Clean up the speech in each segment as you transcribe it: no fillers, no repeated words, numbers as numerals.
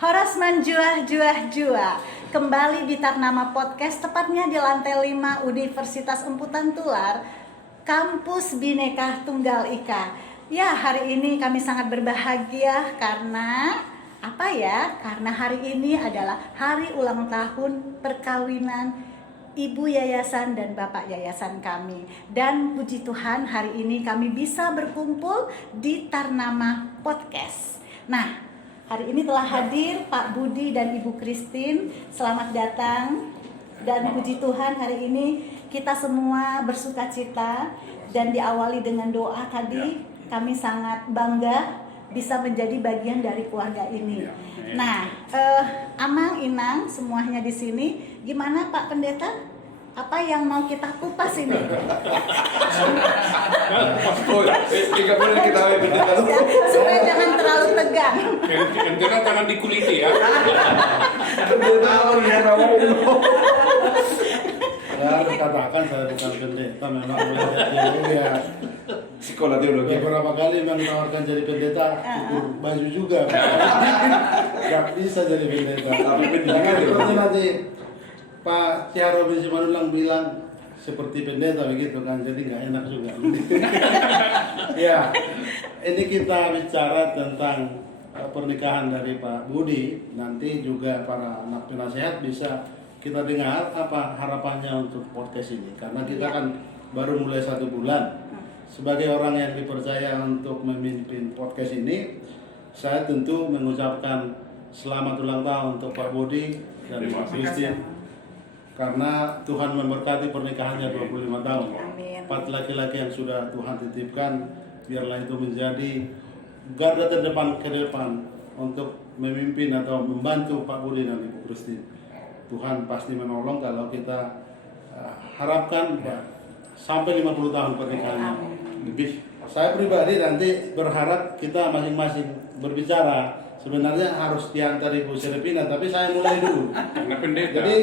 Horosman Juah. Kembali di Tarnama Podcast, tepatnya di lantai 5 Universitas Emputan Tular, Kampus Bhinneka Tunggal Ika. Ya, hari ini kami sangat berbahagia karena Karena hari ini adalah hari ulang tahun perkawinan Ibu Yayasan dan Bapak Yayasan kami. Dan puji Tuhan, hari ini kami bisa berkumpul di Tarnama Podcast. Nah, hari ini telah hadir Pak Budi dan Ibu Christine. Selamat datang. Dan puji Tuhan, hari ini kita semua bersukacita dan diawali dengan doa tadi. Kami sangat bangga bisa menjadi bagian dari keluarga ini. Nah, Amang, Inang, semuanya di sini. Gimana Pak Pendeta? Apa yang mau kita kupas ini? Tidak boleh kita pendeta. Supaya jangan terlalu tegang. Pendeta jangan dikuliti ya. Ya, katakan saya bukan pendeta, memang teologi ya. Sekolah teologi. Beberapa kali memang menawarkan jadi pendeta, ukur baju juga. Gak bisa jadi pendeta. Tapi pendidikan Seperti nanti Pak Tiaro bin Simanulang bilang seperti pendeta begitu kan, jadi nggak enak juga. Ya, ini kita bicara tentang pernikahan dari Pak Budi. Nanti juga para anak penasehat bisa kita dengar apa harapannya untuk podcast ini, karena kita kan baru mulai 1 bulan. Sebagai orang yang dipercaya untuk memimpin podcast ini, saya tentu mengucapkan selamat ulang tahun untuk Pak Budi dan Pak Christine, karena Tuhan memberkati pernikahannya 25 tahun. Amin. 4 laki-laki yang sudah Tuhan titipkan, biarlah itu menjadi garda terdepan ke depan untuk memimpin atau membantu Pak Budi dan Ibu Christine. Tuhan pasti menolong kalau kita harapkan sampai 50 tahun pernikahannya lebih. Saya pribadi nanti berharap kita masing-masing berbicara. Sebenarnya harus diantar Ibu Serepina, tapi saya mulai dulu. Karena pendeta. Jadi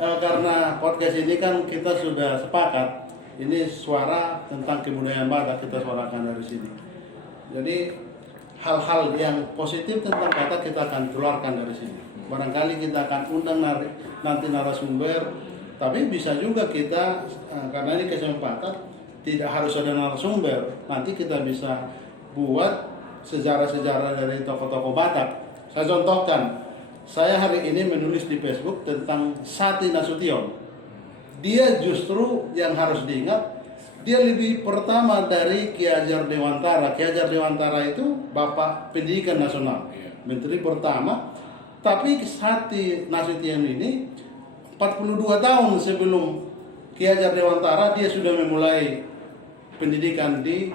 karena podcast ini kan kita sudah sepakat, ini suara tentang kebudayaan Batak kita suarakan dari sini. Jadi hal-hal yang positif tentang Batak kita akan keluarkan dari sini. Barangkali kita akan undang nanti narasumber, tapi bisa juga kita, karena ini kesempatan, tidak harus ada narasumber. Nanti kita bisa buat sejarah-sejarah dari tokoh-tokoh Batak. Saya contohkan, saya hari ini menulis di Facebook tentang Sati Nasution. Dia justru yang harus diingat, dia lebih pertama dari Ki Hajar Dewantara. Ki Hajar Dewantara itu Bapak Pendidikan Nasional, Menteri pertama. Tapi Sati Nasution ini 42 tahun sebelum Ki Hajar Dewantara dia sudah memulai pendidikan di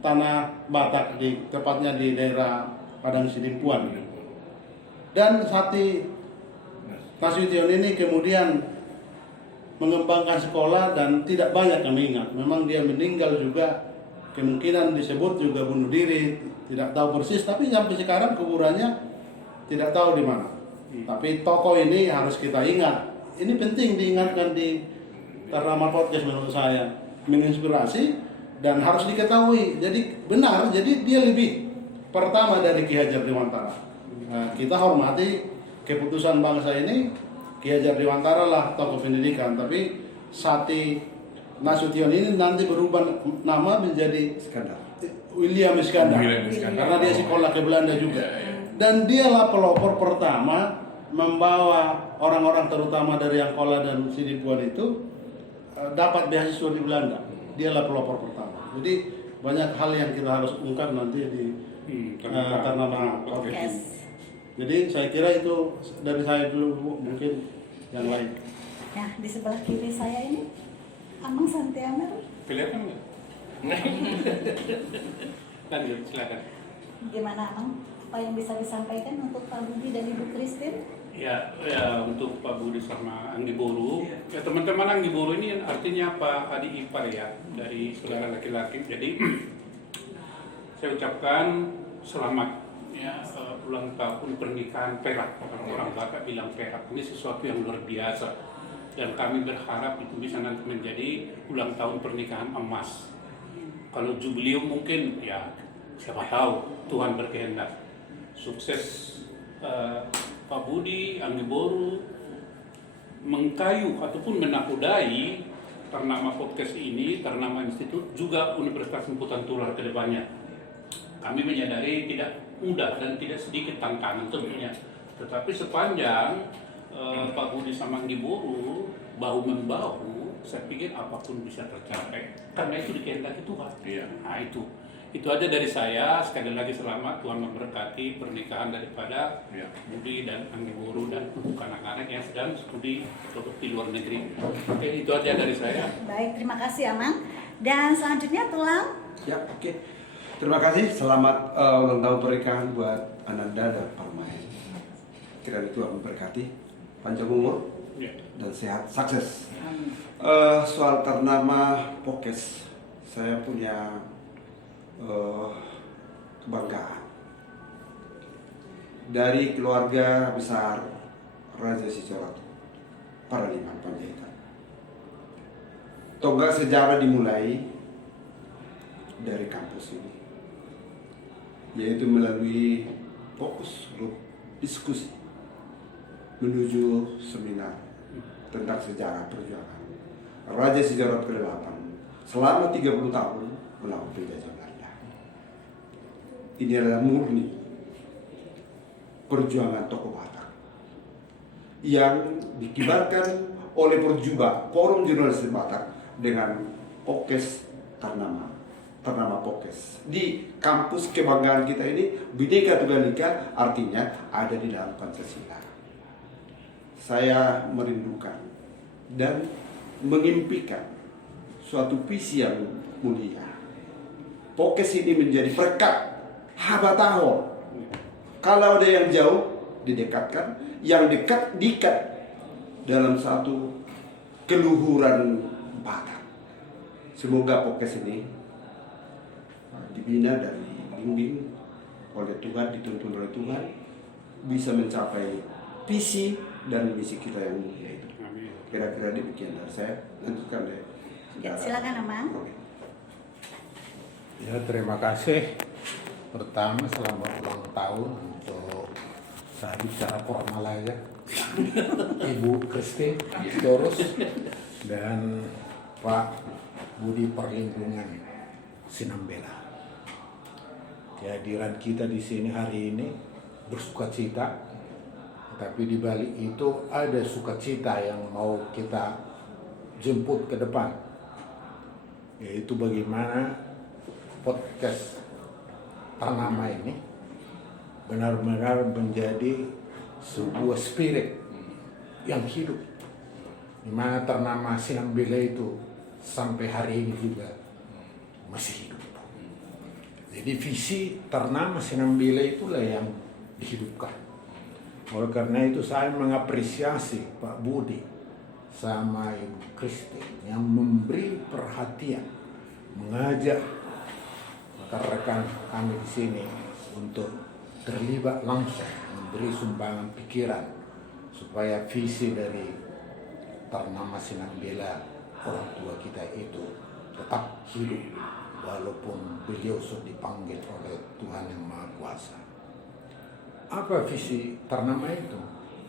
tanah Batak, tepatnya di daerah Padang Sidimpuan. Dan Sati Nasution ini kemudian mengembangkan sekolah dan tidak banyak yang ingat. Memang dia meninggal juga, kemungkinan disebut juga bunuh diri, tidak tahu persis. Tapi sampai sekarang kuburannya tidak tahu di mana. Tapi tokoh ini harus kita ingat. Ini penting diingatkan di Tarnama Podcast menurut saya, menginspirasi dan harus diketahui. Jadi benar, jadi dia lebih pertama dari Ki Hajar Dewantara. Nah, kita hormati keputusan bangsa ini. Ki Hajar Dewantara lah tokoh pendidikan, tapi Sati Nasution ini nanti berubah nama menjadi William Iskandar. Karena dia sekolah ke Belanda juga. Dan dialah pelopor pertama membawa orang-orang terutama dari Angkola dan Sidimpuan itu dapat beasiswa di Belanda. Dialah pelopor pertama. Jadi banyak hal yang kita harus ungkap nanti di Tarnama Podcast. Jadi saya kira itu dari saya dulu, Bu. Mungkin yang lain. Ya, di sebelah kiri saya ini Amang Santiamer. Kelihatan nggak? Lanjut, silakan. Gimana Amang? Apa yang bisa disampaikan untuk Pak Budi dan Ibu Christine? Ya, untuk Pak Budi sama Anggi Boru. Ya, teman-teman Anggi Boru ini artinya apa? Adik ipar ya dari saudara laki-laki. Jadi saya ucapkan selamat ya ulang tahun pernikahan perak. Orang Batak bilang perak. Ini sesuatu yang luar biasa. Dan kami berharap itu bisa nanti menjadi ulang tahun pernikahan emas. Kalau jubilium mungkin ya siapa tahu Tuhan berkehendak. sukses Pak Budi, Anggi Boru mengkayu ataupun menakudai ternama podcast ini, ternama institut, juga Universitas Semputan Tular ke depannya. Kami menyadari tidak mudah dan tidak sedikit tantangan tentunya. Tetapi sepanjang Pak Budi sama Anggi Boru bahu-membahu, saya pikir apapun bisa tercapai. Karena itu dikehendaki Tuhan. Iya. Nah itu aja dari saya. Sekali lagi selamat, Tuhan memberkati pernikahan daripada Budi dan Anggi Boru dan untuk anak-anak yang sedang studi di luar negeri. Oke, itu aja dari saya. Baik, terima kasih Amang. Dan selanjutnya Tulang. Ya, oke. Terima kasih. Selamat ulang tahun pernikahan buat Ananda dan Parmae. Kiranya Tuhan memberkati, panjang umur Ya. dan sehat, sukses. Soal ternama podcast, saya punya kebanggaan dari keluarga besar Raja Sijarot Paraliman Panjaitan. Tonggak sejarah dimulai dari kampus ini, yaitu melalui fokus grup diskusi menuju seminar tentang sejarah perjuangan Raja Sijarot ke-8 selama 30 tahun melawan penjajah Belanda. Ini adalah murni perjuangan tokoh Batak yang dikibarkan oleh Perjuba, Forum Jurnalis Batak, dengan podcast ternama podcast. Di kampus kebanggaan kita ini, Bhinneka Tunggal Ika artinya ada di dalam Pancasila. Saya merindukan dan mengimpikan suatu visi yang mulia. Podcast ini menjadi perekat habatahon. Kalau ada yang jauh, didekatkan, yang dekat diikat dalam satu keluhuran Batak. Semoga podcast ini dibina dan dibimbing oleh Tuhan, dituntun oleh Tuhan, bisa mencapai visi dan misi kita yang mulia itu. Amin. Kira-kira demikian dari saya. Lanjutkan deh. Ya, silakan Amang. Oke. Ya, terima kasih. Pertama, selamat ulang tahun untuk saya bicara formal aja, Ibu Christine Torus dan Pak Budi Perlindungan Sinambela. Kehadiran kita di sini hari ini bersukacita, tapi di balik itu ada sukacita yang mau kita jemput ke depan, yaitu bagaimana podcast ternama ini benar-benar menjadi sebuah spirit yang hidup, di mana ternama Sinambela itu sampai hari ini juga masih hidup. Jadi visi ternama Sinambela itulah yang dihidupkan. Oleh karena itu saya mengapresiasi Pak Budi sama Ibu Christine yang memberi perhatian, mengajak rekan-rekan kami di sini untuk terlibat langsung, memberi sumbangan pikiran supaya visi dari ternama Sinambela orang tua kita itu tetap hidup walaupun beliau sudah dipanggil oleh Tuhan yang Maha Kuasa. Apa visi ternama itu?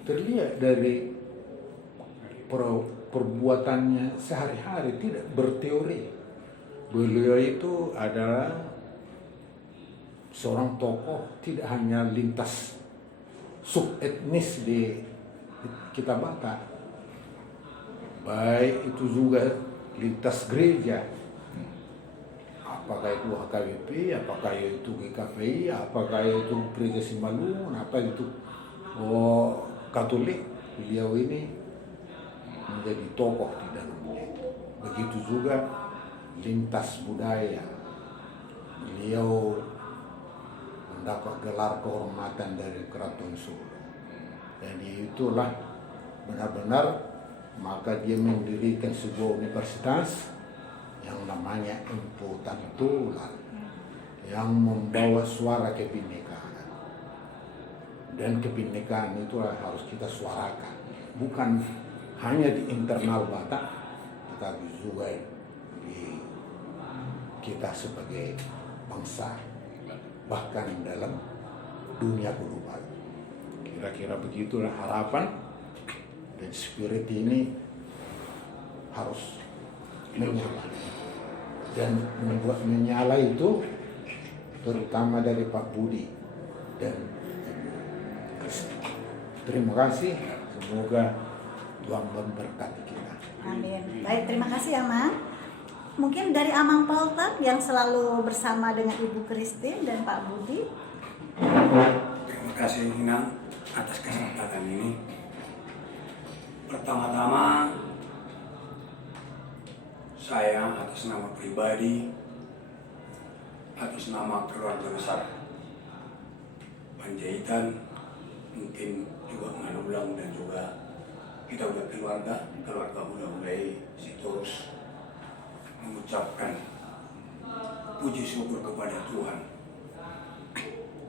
Terlihat dari perbuatannya sehari-hari, tidak berteori. Beliau itu adalah seorang tokoh tidak hanya lintas subetnis di kita Batak, baik itu juga lintas gereja, apakah itu HKBP, apakah itu GKPI, apakah itu Gereja Simbalungun, apa itu Katolik. Beliau ini menjadi tokoh di dalamnya. Begitu juga lintas budaya, beliau mendapat gelar kehormatan dari Keraton Solo. Dan itulah benar-benar maka dia mendirikan sebuah universitas yang namanya Semputan Tular, yang membawa suara kebinekaan. Dan kebinekaan itu harus kita suarakan, bukan hanya di internal Batak, tetapi juga di kita sebagai bangsa, bahkan dalam dunia global. Kira-kira begitulah harapan, dan spirit ini harus menyala. Dan membuat menyala itu terutama dari Pak Budi dan Kristi. Terima kasih, semoga Tuhan memberkati kita. Amin. Baik, terima kasih Amang. Mungkin dari Amang Poltan yang selalu bersama dengan Ibu Christine dan Pak Budi. Terima kasih Inang atas kesempatan ini. Pertama-tama saya atas nama pribadi, atas nama keluarga besar Panjaitan, mungkin juga Manulang dan juga kita udah keluarga udah mulai Sitorus, mengucapkan puji syukur kepada Tuhan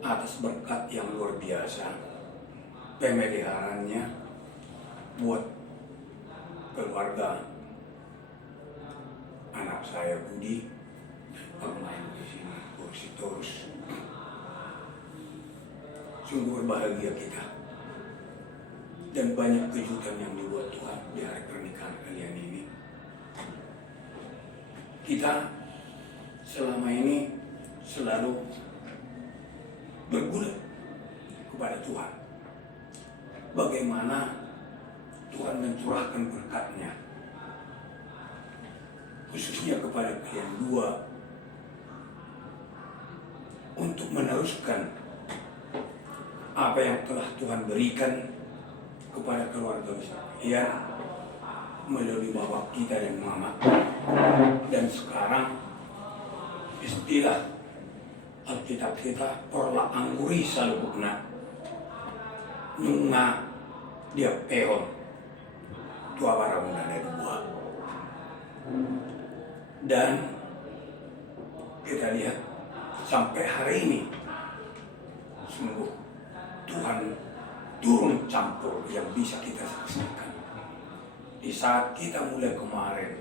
atas berkat yang luar biasa pemeliharaannya buat keluarga anak saya Budi bermain di sini kursi terus. Sungguh berbahagia kita dan banyak kejutan yang dibuat Tuhan di hari pernikahan kalian ini. Kita selama ini selalu bergulat kepada Tuhan. Bagaimana Tuhan mencurahkan berkat-Nya, khususnya kepada kalian dua, untuk meneruskan apa yang telah Tuhan berikan kepada keluarga besar kalian melalui bapak kita dan mama. Dan sekarang istilah Alkitab kita porla angguri salubukna nunga dia pehon tua barang ada dua. Dan kita lihat sampai hari ini sungguh Tuhan turun campur yang bisa kita saksikan. Di saat kita mulai kemarin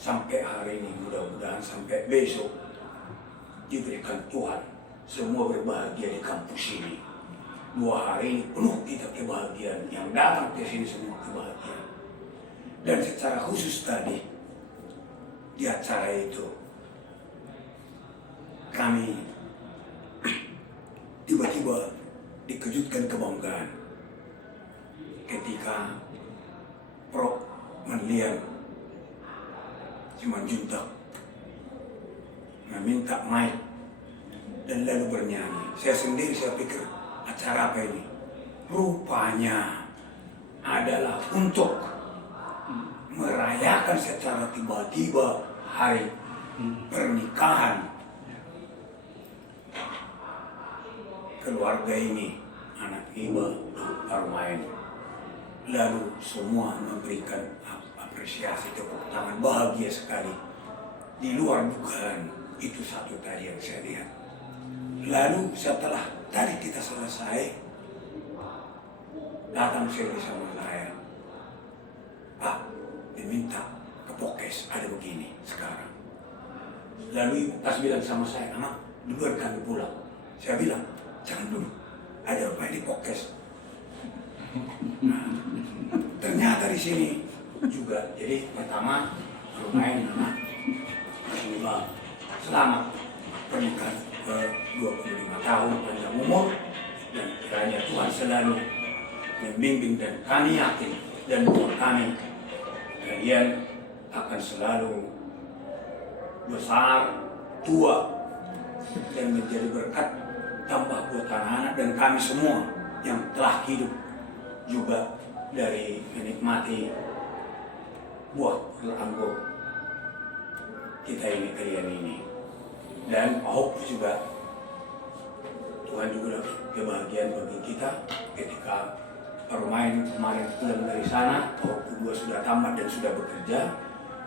sampai hari ini, mudah-mudahan sampai besok diberikan Tuhan semua berbahagia di kampus ini. 2 hari ini penuh kita kebahagiaan, yang datang ke sini semua kebahagiaan. Dan secara khusus tadi di acara itu kami tiba-tiba dikejutkan kebanggaan ketika Prof. Manlian Simanjuntak meminta mic dan lalu bernyanyi. Saya pikir acara apa ini? Rupanya adalah untuk merayakan secara tiba-tiba hari pernikahan keluarga ini, anak Iba Armain. Lalu semua memberikan apresiasi, tepuk tangan, bahagia sekali. Di luar dugaan, itu satu tadi yang saya lihat. Lalu setelah tadi kita selesai, datang Sherly sama saya, Pak, diminta ke Pokes, ada begini sekarang. Lalu ibu pas bilang sama saya, anak, duluan kami pulang. Saya bilang, jangan dulu, ada apa di Pokes? Nah, ternyata di sini juga, jadi pertama bermain anak, semoga selamat pernikahan ke 25 tahun panjang umur, dan kiranya Tuhan selalu membimbing, dan kami yakin dan buat kami kalian akan selalu besar, tua, dan menjadi berkat tambah buat anak-anak dan kami semua yang telah hidup juga dari menikmati buah anggur kita ini, kalian ini. Dan hope juga Tuhan juga kebahagiaan bagi kita ketika permain kemarin pulang dari sana. Hope kedua sudah tamat dan sudah bekerja,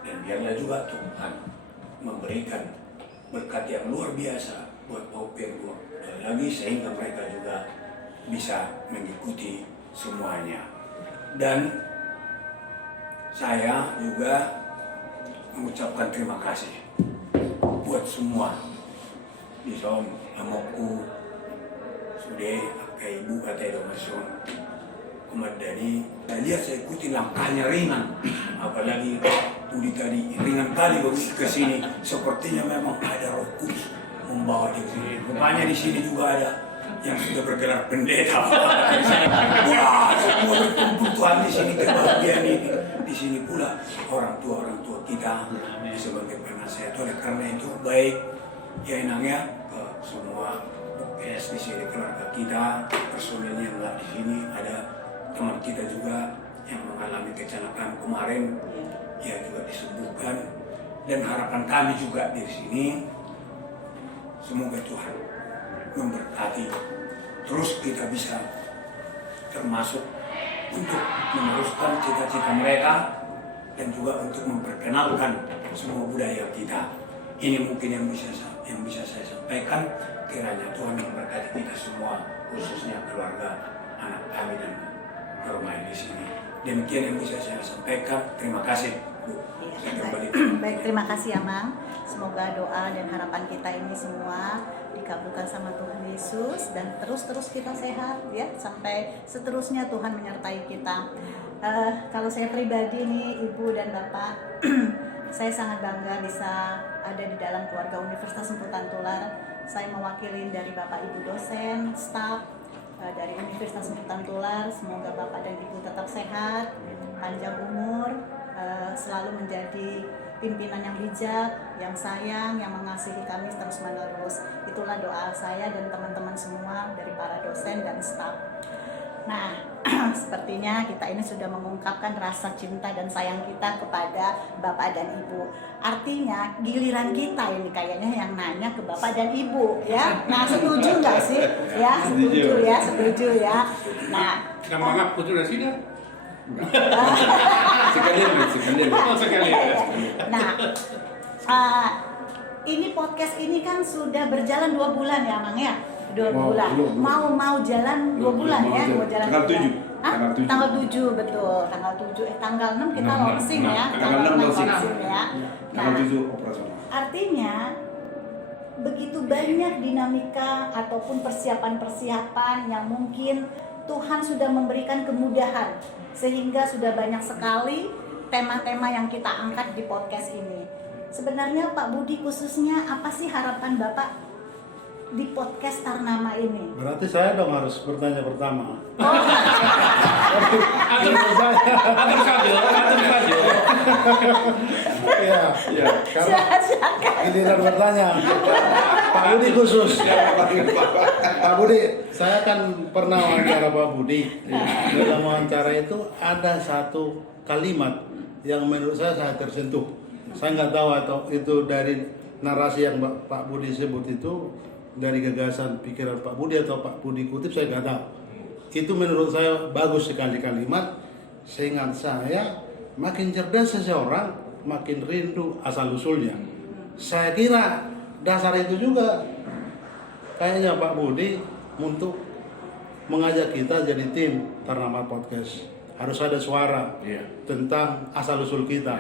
dan biarlah juga Tuhan memberikan berkat yang luar biasa buat Hope yang lagi, sehingga mereka juga bisa mengikuti semuanya. Dan saya juga mengucapkan terima kasih buat semua di zon Amoku, Today akai ibu kata Edomason Kumadani, lihat saya ikuti langkahnya ringan, apalagi Budi tadi ringan kali begitu ke sini, sepertinya memang ada Roh Kudus membawa dia ke sini. Rupanya di sini juga ada yang sudah bergelar pendeta. Wah, semua berkumpul Tuhan di sini, kebahagiaan ini. Di sini pula orang tua kita sebagai penasehat. Oleh karena itu baik ya enaknya ke semua di sini keluarga kita, personil yang lah di sini, ada teman kita juga yang mengalami kecelakaan kemarin, ya juga disembuhkan, dan harapan kami juga di sini semoga Tuhan memberkati terus kita bisa termasuk untuk meneruskan cita-cita mereka dan juga untuk memperkenalkan semua budaya kita. Ini mungkin yang bisa saya sampaikan. Kiranya Tuhan memberkati kita semua, khususnya keluarga, anak kami dan bermain di sini. Demikian yang bisa saya sampaikan. Terima kasih, Bu. Saya kembali. Baik, terima kasih ya, Mang. Semoga doa dan harapan kita ini semua dikabulkan sama Tuhan Yesus dan terus kita sehat ya sampai seterusnya Tuhan menyertai kita. Kalau saya pribadi nih, Ibu dan Bapak, saya sangat bangga bisa ada di dalam keluarga Universitas Semputan Tular. Saya mewakili dari Bapak Ibu dosen, staf dari Universitas Semputan Tular. Semoga Bapak dan Ibu tetap sehat, panjang umur, selalu menjadi pimpinan yang bijak, yang sayang, yang mengasihi kami terus-menerus. Itulah doa saya dan teman-teman semua dari para dosen dan staf. Nah, sepertinya kita ini sudah mengungkapkan rasa cinta dan sayang kita kepada Bapak dan Ibu. Artinya giliran kita ini kayaknya yang nanya ke Bapak dan Ibu ya. Nah, setuju nggak sih? Ya, setuju ya. Nah, Nama ngaku sudah sini. Sekalian. Nah, ini podcast ini kan sudah berjalan 2 bulan ya, Mang ya? 2 bulan. Mau jalan 2 bulan ya? Mau jalan Tanggal 7. Tanggal 7 betul. Tanggal 7. Tanggal 6 kita launching ya. Tanggal 6 launching ya. Nah, Tanggal 7 operasional. artinya begitu banyak dinamika ataupun persiapan-persiapan yang mungkin Tuhan sudah memberikan kemudahan sehingga sudah banyak sekali tema-tema yang kita angkat di podcast ini. Sebenarnya Pak Budi khususnya apa sih harapan Bapak di podcast Tarnama ini? Berarti saya dong harus bertanya pertama. Atur saja. Iya. Karena giliran bertanya. Pak Budi khusus. Pak Budi, saya kan pernah wawancara Pak Budi. Dalam wawancara itu ada satu kalimat yang menurut saya sangat tersentuh. Saya nggak tahu atau itu dari narasi yang Pak Budi sebut itu dari gagasan pikiran Pak Budi atau Pak Budi kutip, saya nggak tahu. Itu menurut saya bagus sekali kalimat. Seingat saya, makin cerdas seseorang, makin rindu asal usulnya. Saya kira dasar itu juga kayaknya Pak Budi untuk mengajak kita jadi tim Tarnama Podcast. Harus ada suara tentang asal usul kita,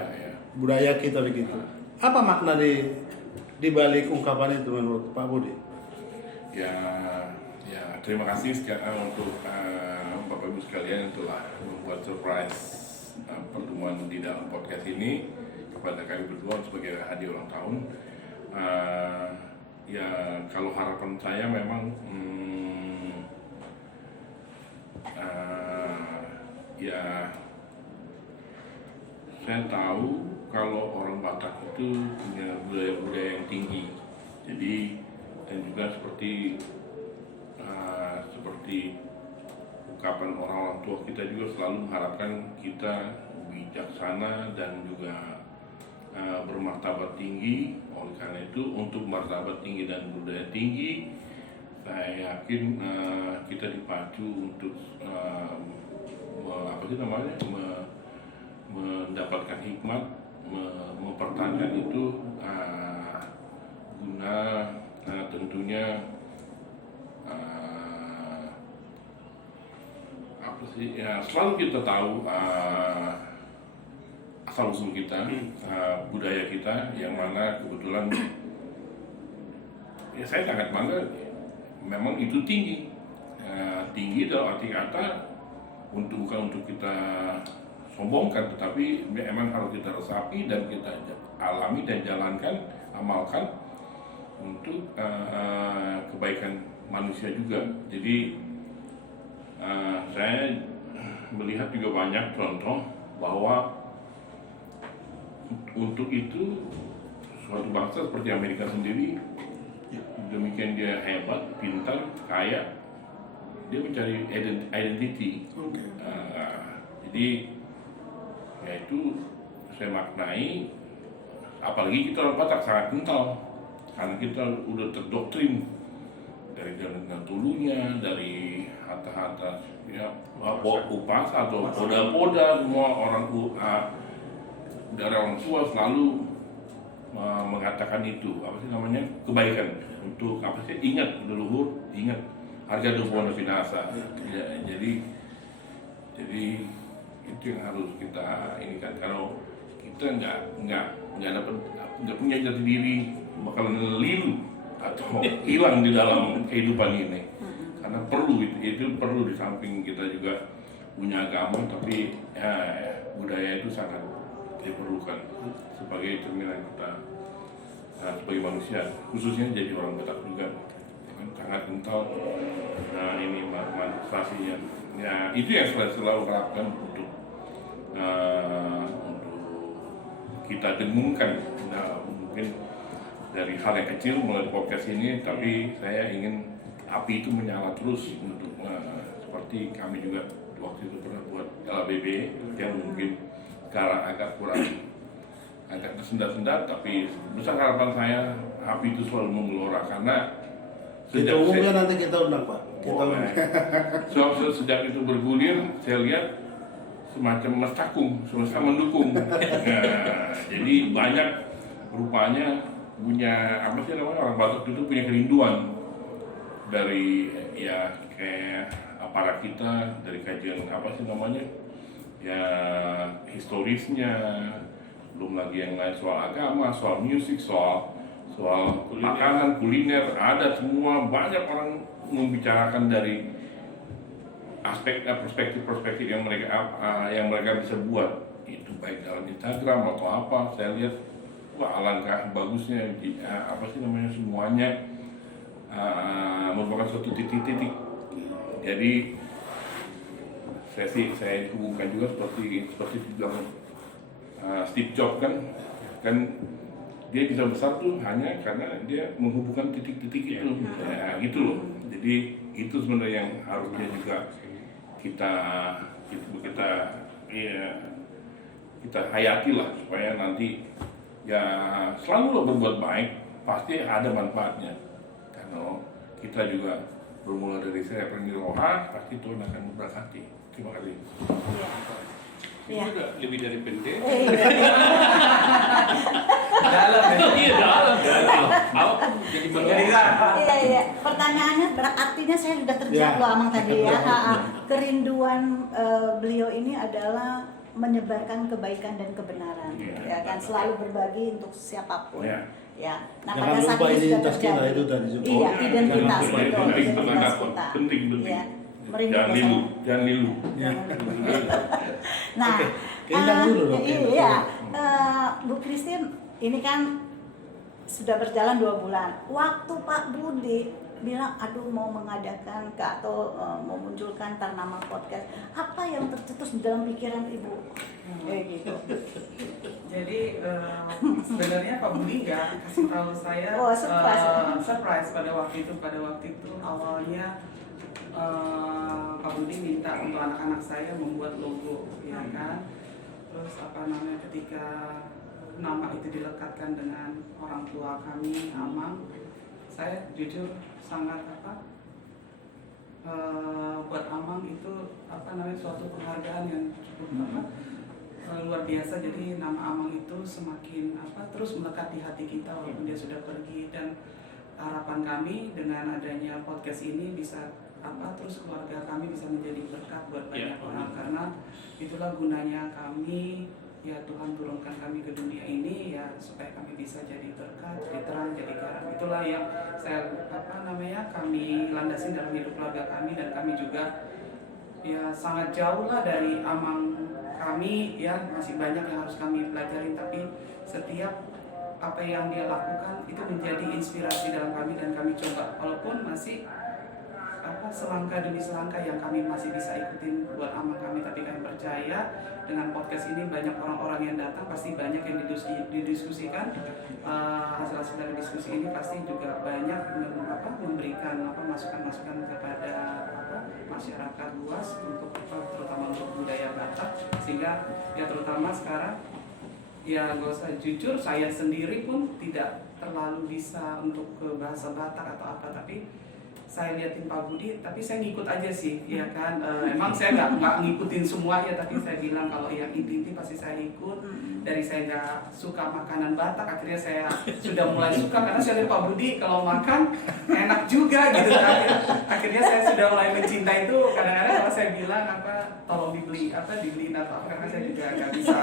budaya kita begitu. Apa makna di balik ungkapan itu menurut Pak Budi? Ya, terima kasih untuk Bapak Ibu sekalian yang telah membuat surprise pertemuan di dalam podcast ini kepada kami berdua sebagai hadiah ulang tahun. Ya, kalau harapan saya memang ya saya tahu kalau orang Batak itu punya budaya-budaya yang tinggi. Jadi dan juga seperti ungkapan orang tua kita juga selalu mengharapkan kita bijaksana dan juga bermartabat tinggi. Oleh karena itu untuk martabat tinggi dan budaya tinggi, saya yakin kita dipacu untuk mendapatkan hikmat, mempertahankan itu guna tentunya selalu kita tahu asal usul kita, budaya kita yang mana kebetulan ya saya sangat bangga memang itu tinggi tinggi dalam arti kata bukan untuk kita sombongkan, tetapi memang harus kita resapi dan kita alami dan jalankan, amalkan untuk kebaikan manusia juga. Jadi saya melihat juga banyak contoh bahwa untuk itu suatu bangsa seperti Amerika sendiri, demikian dia hebat, pintar, kaya, dia mencari identity. Jadi ya itu saya maknai, apalagi kita orang Batak sangat kental karena kita udah terdoktrin dari jalan tulunya, dari harta-harta ya upas atau poda-poda, semua orang dari orang tua selalu mengatakan itu apa sih namanya, kebaikan untuk apa sih, ingat leluhur, ingat harga dunia binasa. Ya, jadi itu yang harus kita ini kan, kalau kita nggak punya jati diri, bakalan lilu atau hilang di dalam kehidupan ini. Karena perlu itu perlu, di samping kita juga punya agama, tapi budaya itu sangat diperlukan sebagai cerminan kita sebagai manusia, khususnya jadi orang Batak juga kan sangat kental. Ini manifestasinya. Ya itu yang selalu lakukan untuk kita dengungkan. Mungkin dari hal yang kecil mulai podcast ini, tapi saya ingin api itu menyala terus untuk seperti kami juga waktu itu pernah buat LBB yang mungkin sekarang agak kurang, agak tersendat-sendat, tapi besar harapan saya api itu selalu menggelora karena Kita umumnya nanti kita undang Pak. Sejak itu bergulir, saya lihat semacam mestakung, semesta mendukung. Jadi banyak rupanya punya apa sih namanya, orang Batak itu punya kerinduan dari ya kayak aparat kita, dari kajian apa sih namanya ya historisnya, belum lagi yang lain soal agama, soal musik, soal makanan, kuliner, ada semua. Banyak orang membicarakan dari aspek perspektif yang mereka bisa buat itu, baik dalam Instagram atau apa. Saya lihat wah alangkah bagusnya apa sih namanya, semuanya merupakan suatu titik-titik. Jadi saya hubungkan juga seperti bilang Steve Jobs kan dia bisa besar tuh hanya karena dia menghubungkan titik-titik itu, ya, gitu loh. Jadi itu sebenarnya yang harusnya juga kita hayati lah, supaya nanti ya selalu lo berbuat baik, pasti ada manfaatnya. Karena kita juga bermula dari saya roha, pasti Tuhan akan memberkati. Terima kasih. Iya. Itu udah lebih dari pendek. Dalam. Jadi Iya. Pertanyaannya artinya saya sudah terjawab loh Amang tadi ya. Kerinduan beliau ini adalah menyebarkan kebaikan dan kebenaran, ya kan, selalu berbagi untuk siapapun. Ya. Nah, Jangan pada saat lupa ini sudah identitas kita terjadi. itu tadi. Iya, identitas Jangan lupa betul, identitas kita. penting. Iya. Merindukan Jangan lilu. Nah, Keindang dulu dong. iya, Bu Christine, ini kan sudah berjalan 2 bulan. Waktu Pak Budi bilang, aduh mau mengadakan atau mau munculkan Tarnama Podcast, apa yang tercetus di dalam pikiran Ibu? Kayak gitu. Jadi sebenarnya Pak Budi nggak kasih tahu saya surprise pada waktu itu. Awalnya Pak Budi minta untuk anak-anak saya membuat logo, ya kan. Terus ketika nama itu dilekatkan dengan orang tua kami, Amang, saya jujur sangat buat Amang itu suatu penghargaan yang cukup luar biasa. Jadi nama Amang itu semakin terus melekat di hati kita walaupun dia sudah pergi. Dan harapan kami dengan adanya podcast ini bisa terus keluarga kami bisa menjadi berkat buat banyak orang, karena itulah gunanya kami ya Tuhan turunkan kami ke dunia ini ya supaya kami bisa jadi berkat, jadi terang, jadi garam. Itulah yang kami landasin dalam hidup keluarga kami, dan kami juga ya sangat jauh lah dari amang kami, ya masih banyak yang harus kami pelajari, tapi setiap apa yang dia lakukan itu menjadi inspirasi dalam kami, dan kami coba walaupun masih selangkah demi selangkah yang kami masih bisa ikutin buat amang kami, tapi kami percaya dengan podcast ini banyak orang-orang yang datang, pasti banyak yang didiskusikan, hasil-hasil dari diskusi ini pasti juga banyak memberikan masukan-masukan kepada masyarakat luas untuk terutama untuk budaya Batak, sehingga ya terutama sekarang ya gak usah jujur, saya sendiri pun tidak terlalu bisa untuk ke bahasa Batak atau apa, tapi saya liatin Pak Budi, tapi saya ngikut aja sih, ya kan. Emang saya nggak ngikutin semua ya, tapi saya bilang kalau yang inti-inti pasti saya ikut. Dari saya nggak suka makanan Batak, akhirnya saya sudah mulai suka karena saya lihat Pak Budi kalau makan enak juga gitu. Akhirnya saya sudah mulai mencintai itu. Kadang-kadang kalau saya bilang tolong dibeliin atau apa, karena saya juga nggak bisa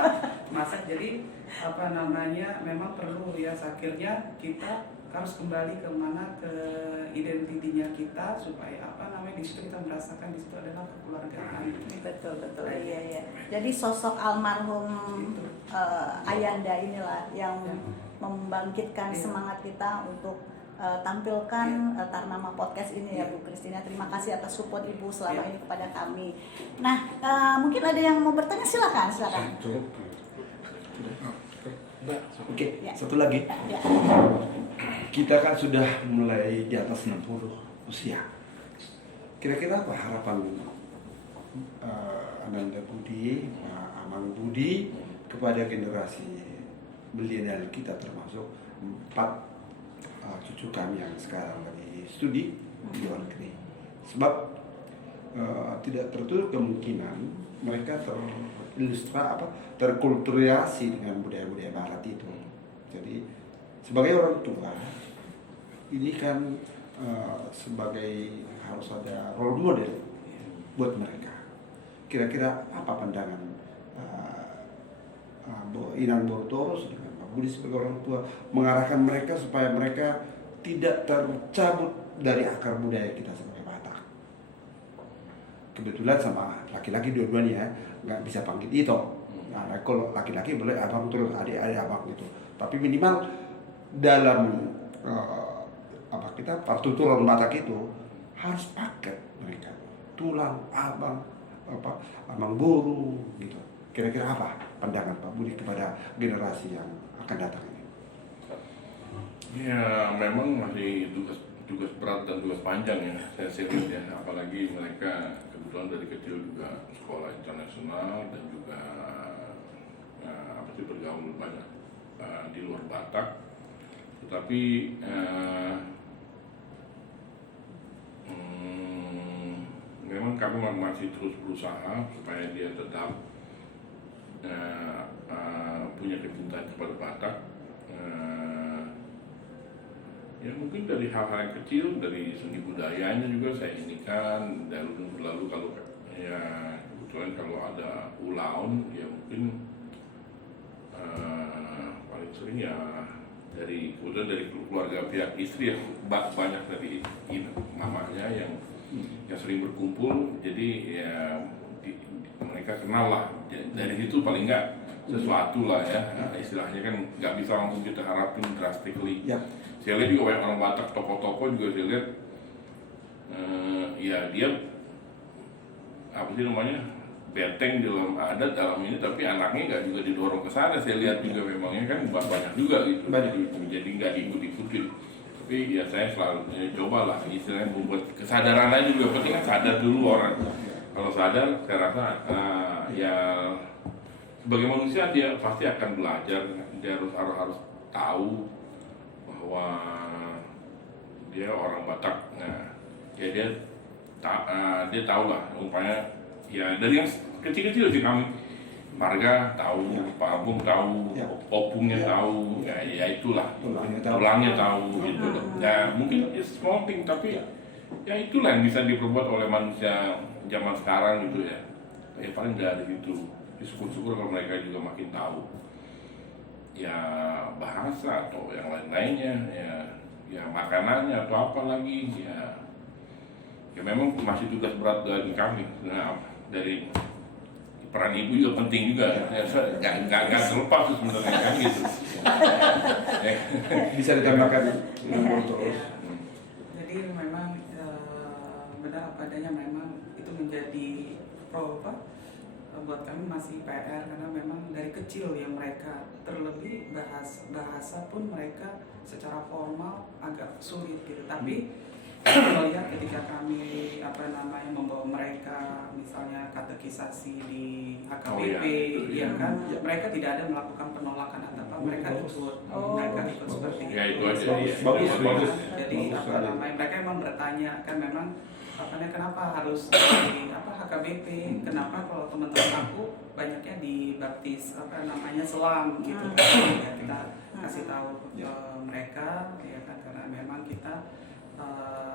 masak. Jadi memang perlu ya, akhirnya kita harus kembali ke identitinya kita, supaya di situ kita merasakan di situ adalah kekeluargaan. Betul iya. Jadi sosok almarhum Ayanda inilah yang membangkitkan semangat kita untuk tampilkan Tarnama Podcast ini ya Bu Christina. Terima kasih atas support Ibu selama ini kepada kami. Nah, mungkin ada yang mau bertanya, silakan. Oke, satu lagi. Ya. Kita kan sudah mulai di atas 60 usia. Kira-kira apa harapan Ananda Budi, Amang Budi kepada generasi milenial kita, termasuk 4 cucu kami yang sekarang lagi studi di luar negeri. Sebab tidak tertutup kemungkinan mereka terkulturasi dengan budaya-budaya barat itu. Jadi sebagai orang tua ini kan sebagai harus ada role model buat mereka. Kira-kira apa pandangan Inang Bortoros dengan Pak Budi sebagai orang tua mengarahkan mereka supaya mereka tidak tercabut dari akar budaya kita sebagai Batak? Kebetulan sama laki-laki dua-duanya nggak bisa panggil itu. Nah, kalau laki-laki boleh abang terus, adik abang gitu. Tapi minimal dalam kita partituran Batak itu harus pakai mereka tulang abang amang buru gitu. Kira-kira apa pandangan Pak Budi kepada generasi yang akan datang ini? Ya memang masih tugas berat dan tugas panjang ya, saya serius ya. Apalagi mereka kebetulan dari kecil juga sekolah internasional dan juga bergaul banyak di luar Batak. Tetapi memang kami masih terus berusaha supaya dia tetap punya kecintaan kepada Batak. Ya mungkin dari hal-hal yang kecil, dari seni budayanya juga saya inikan. Lalu kalau ya kebetulan kalau ada ulaun ya mungkin paling sering ya kebetulan dari keluarga pihak istri ya, banyak dari mamanya yang sering berkumpul, jadi ya mereka kenal lah dari situ, paling enggak sesuatu lah ya, istilahnya kan nggak bisa langsung kita harapin drastically. Saya lihat juga banyak orang Batak, toko-toko juga saya lihat ya dia beteng dalam ini, tapi anaknya nggak juga didorong ke sana. Saya lihat juga memangnya kan banyak juga gitu, jadi nggak diikut-ikutin. Tapi ya saya selalu cobalah istilahnya membuat kesadaran aja juga, penting kan sadar dulu orang. Kalau sadar, saya rasa ya sebagai manusia dia pasti akan belajar, dia harus tahu bahwa dia orang Batak. Nah, ya dia tahu lah umpamanya. Ya dari yang kecil-kecil sih kami, marga tahu, Pak Abung tahu, opungnya tahu, ya itulah, tulangnya tahu gitu. Ya mungkin small thing, tapi ya itulah yang bisa diperbuat oleh manusia zaman sekarang gitu ya. Ya paling dari itu. syukur-syukur kalau mereka juga makin tahu ya bahasa atau yang lain-lainnya, ya makanannya atau apa lagi, ya memang masih tugas berat dari kami. Nah, dari peran ibu juga penting juga, nggak terlepas sebenarnya kan gitu. Bisa ditambahkan terus. Jadi memang benar apa adanya, memang itu menjadi buat kami masih PR, karena memang dari kecil ya mereka, terlebih bahasa pun mereka secara formal agak sulit gitu. Tapi melihat ketika kami membawa mereka misalnya katekisasi di HKBP, mereka tidak ada melakukan penolakan atau apa, mereka ikut seperti itu. Ya itu aja. Bagus. Jadi mereka memang bertanya kan, memang kenapa harus di HKBP, kenapa kalau teman-teman aku banyaknya dibaptis selam gitu. Ya, kita kasih tahu mereka ya kan, karena memang kita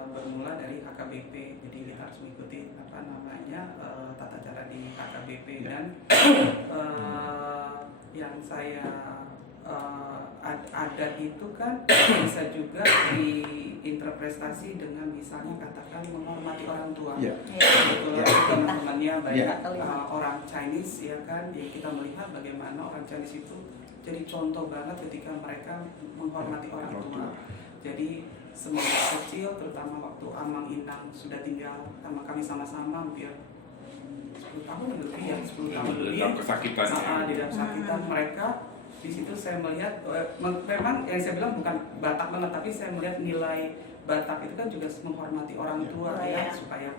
bermula dari HKBP, jadi kita harus mengikuti tata cara di HKBP. Dan yang saya adat itu kan bisa juga diinterpretasi dengan misalnya katakan menghormati orang tua. Kebetulan teman-temannya banyak orang Chinese ya kan, ya kita melihat bagaimana orang Chinese itu jadi contoh banget ketika mereka menghormati orang tua. Jadi semua kecil, terutama waktu Amang Inang sudah tinggal sama kami sama-sama hampir 10 tahun lebih ya, 10 tahun lebih. Di dalam kesakitan mereka, di situ saya melihat memang yang saya bilang bukan Batak banget, tapi saya melihat nilai Batak itu kan juga menghormati orang tua supaya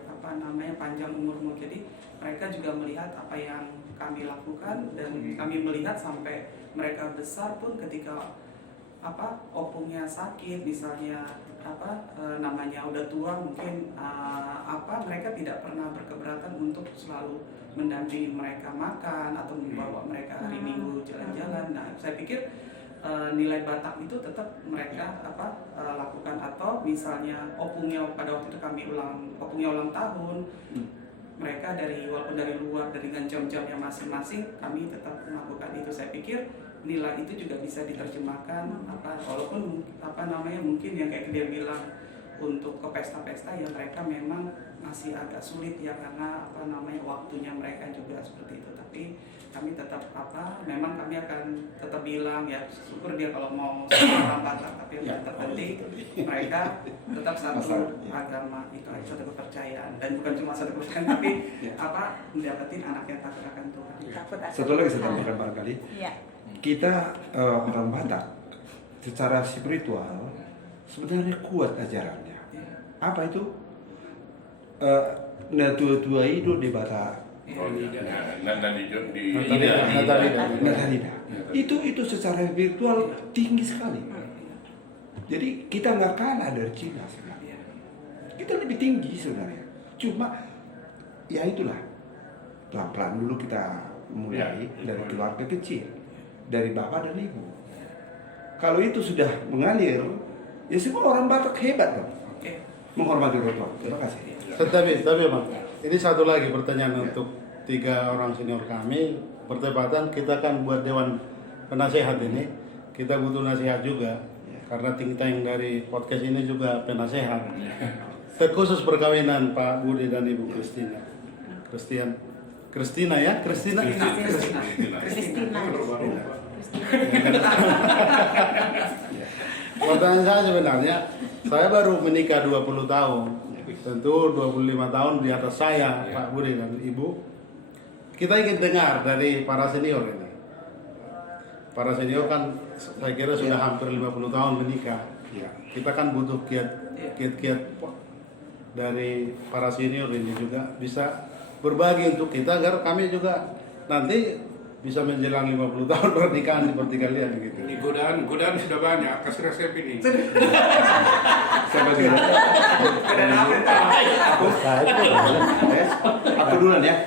panjang umurmu. Jadi mereka juga melihat apa yang kami lakukan, dan kami melihat sampai mereka besar pun ketika opungnya sakit misalnya udah tua mungkin mereka tidak pernah berkeberatan untuk selalu mendampingi mereka makan atau membawa mereka hari Minggu jalan-jalan. Nah, saya pikir nilai Batak itu tetap mereka lakukan. Atau misalnya opungnya pada waktu itu opungnya ulang tahun, mereka walaupun dari luar dengan jam-jamnya masing-masing, kami tetap melakukan itu. Saya pikir nilai itu juga bisa diterjemahkan walaupun mungkin yang kayak dia bilang untuk ke pesta-pesta ya mereka memang masih agak sulit ya, karena waktunya mereka juga seperti itu. Tapi kami tetap memang kami akan tetap bilang ya, syukur dia kalau mau orang Batak, tapi yang terpenting mereka tetap satu agama, itu satu kepercayaan, dan bukan cuma satu kepercayaan tapi mendapatin anak yang takut akan Tuhan. Satu lagi saya tambahkan barangkali. Kita orang Batak secara spiritual sebenarnya kuat ajarannya. Apa itu? Tua-tua hidup di Batak. Itu secara spiritual tinggi sekali. Jadi kita nggak kalah dari Cina sebenarnya. Kita lebih tinggi sebenarnya. Cuma ya itulah, pelan-pelan dulu kita mulai dari keluarga kecil, dari bapak dan ibu. Kalau itu sudah mengalir, ya semua orang Batak hebat dong. Menghormati orang tua. Terima kasih. Tapi Bang, ini satu lagi pertanyaan untuk 3 orang senior kami. Bertepatan kita kan buat Dewan Penasehat ini, kita butuh nasihat juga. Karena think tank dari podcast ini juga penasehat. Terkhusus perkawinan Pak Budi dan Ibu Kristina. Kristina. Pertanyaan saya sebenarnya, saya baru menikah 20 tahun. Tentu 25 tahun di atas saya, Pak Budi dan Ibu. Kita ingin dengar dari para senior ini. Para senior kan saya kira sudah hampir 50 tahun menikah. Kita kan butuh kiat-kiat dari para senior ini juga bisa berbagi untuk kita, agar kami juga nanti bisa menjelang 50 tahun pernikahan seperti kalian gitu. Ini godaan sudah banyak, kasih resep ini. Siapa dulu? Aku duluan ya.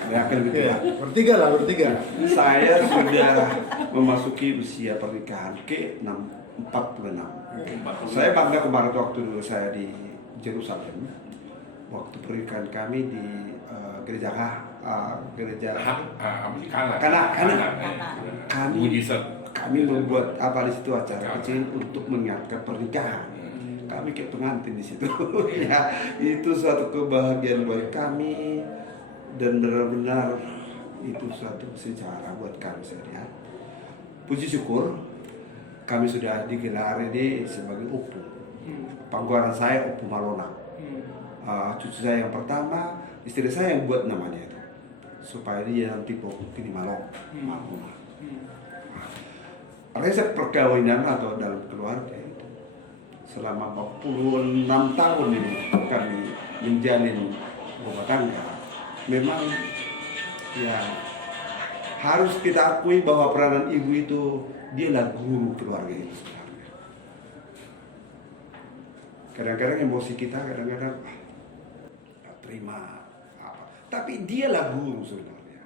Bertiga. Saya sudah memasuki usia pernikahan ke 46. Saya bangga kemarin waktu dulu saya di Yerusalem. Waktu pernikahan kami di gereja Apa sih Kana? Kana. Kami mujizat. Kami membuat apa di situ acara kecil untuk mengingatkan pernikahan. Kami kayak pengantin di situ. Ya, itu suatu kebahagiaan buat kami dan benar-benar itu suatu sejarah buat kami saya. Puji syukur kami sudah digelar ini sebagai Opu. Pangkuan saya Opu Malona. Cucu saya yang pertama, istri saya yang buat namanya itu supaya dia nanti Kini Malona. Resep perkawinan atau dalam keluarga itu selama 46 tahun ini kami menjalin rumah tangga, memang ya harus kita akui bahwa peranan ibu itu dialah guru keluarga itu sebenarnya. Kadang-kadang emosi kita kadang-kadang tak terima apa, tapi dialah guru sebenarnya.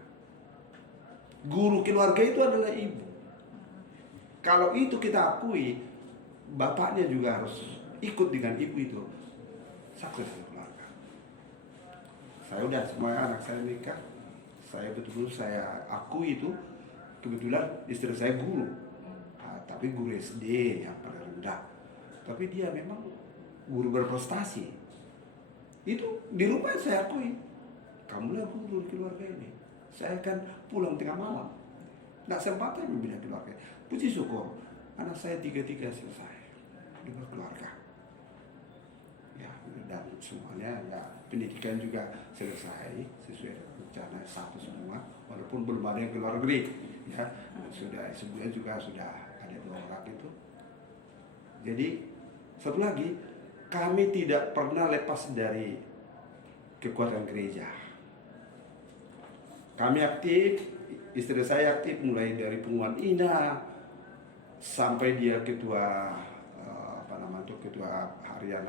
Guru keluarga itu adalah ibu. Kalau itu kita akui, bapaknya juga harus ikut dengan ibu itu. Sukses keluarga. Saya udah semua anak saya nikah. Saya betul-betul saya akui itu. Kebetulan istri saya guru. Tapi guru SD yang paling rendah. Tapi dia memang guru berprestasi. Itu di rumah saya akui. Kamulah guru keluarga ini. Saya kan pulang tengah malam. Nggak sempat saya membina keluarga. Puji syukur, anak saya 3 selesai dengan keluarga. Ya, dan semuanya ya pendidikan juga selesai sesuai rencana satu semua, walaupun belum ada yang keluar negeri. Ya, sudah sebulan juga sudah ada 2 orang itu. Jadi satu lagi, kami tidak pernah lepas dari kekuatan gereja. Kami aktif, istri saya aktif mulai dari pengumuman INA sampai dia ketua ketua harian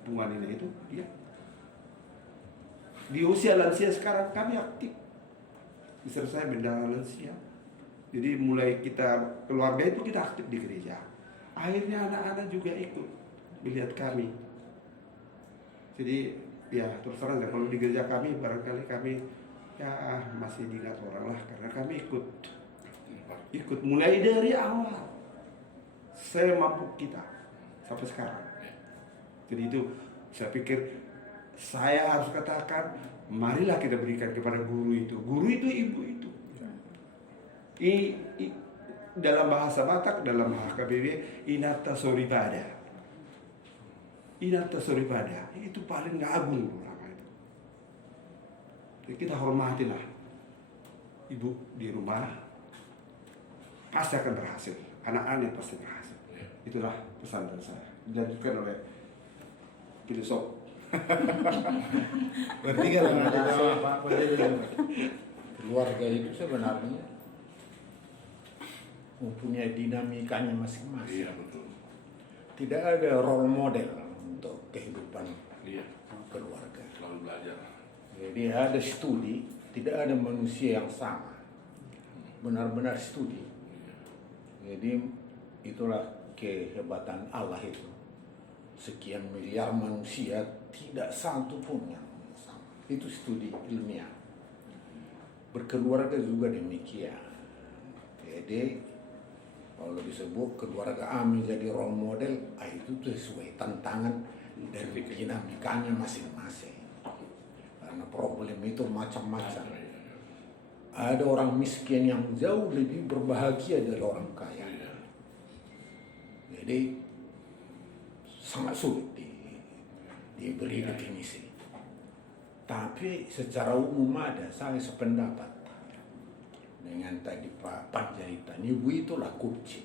pengumuman INA itu dia. Di usia lansia sekarang kami aktif. Istri saya bendahara lansia. Jadi mulai kita keluarga itu kita aktif di gereja. Akhirnya anak-anak juga ikut melihat kami. Jadi ya terus terang kalau di gereja kami barangkali kami ya masih diingat orang lah karena kami ikut mulai dari awal saya mampu kita sampai sekarang. Jadi itu saya pikir saya harus katakan marilah kita berikan kepada guru itu ibu itu. Dalam bahasa Batak, dalam HKBP Inata Soribada itu paling agung nama itu. Jadi kita hormatilah ibu di rumah, pasti akan berhasil, anak-anak pasti berhasil. Itulah pesan dari saya, dilanjutkan oleh filosof. Berarti kalau ada apa-apa keluarga itu sebenarnya mempunyai dinamikanya masing-masing. Iya betul. Tidak ada role model untuk kehidupan keluarga. Selalu belajar. Jadi ada studi, tidak ada manusia yang sama. Benar-benar studi. Jadi itulah kehebatan Allah itu. Sekian miliar manusia tidak satu pun yang sama. Itu studi ilmiah. Berkeluarga juga demikian. Jadi kalau disebut keluarga A menjadi role model, itu sesuai tantangan dan dinamikanya masing-masing. Karena problem itu macam-macam. Ada orang miskin yang jauh lebih berbahagia dari orang kaya. Jadi sangat sulit diberi definisi. Tapi secara umum ada, saya sependapat dengan tadi Pak Panjaitan. Ibu itulah kunci.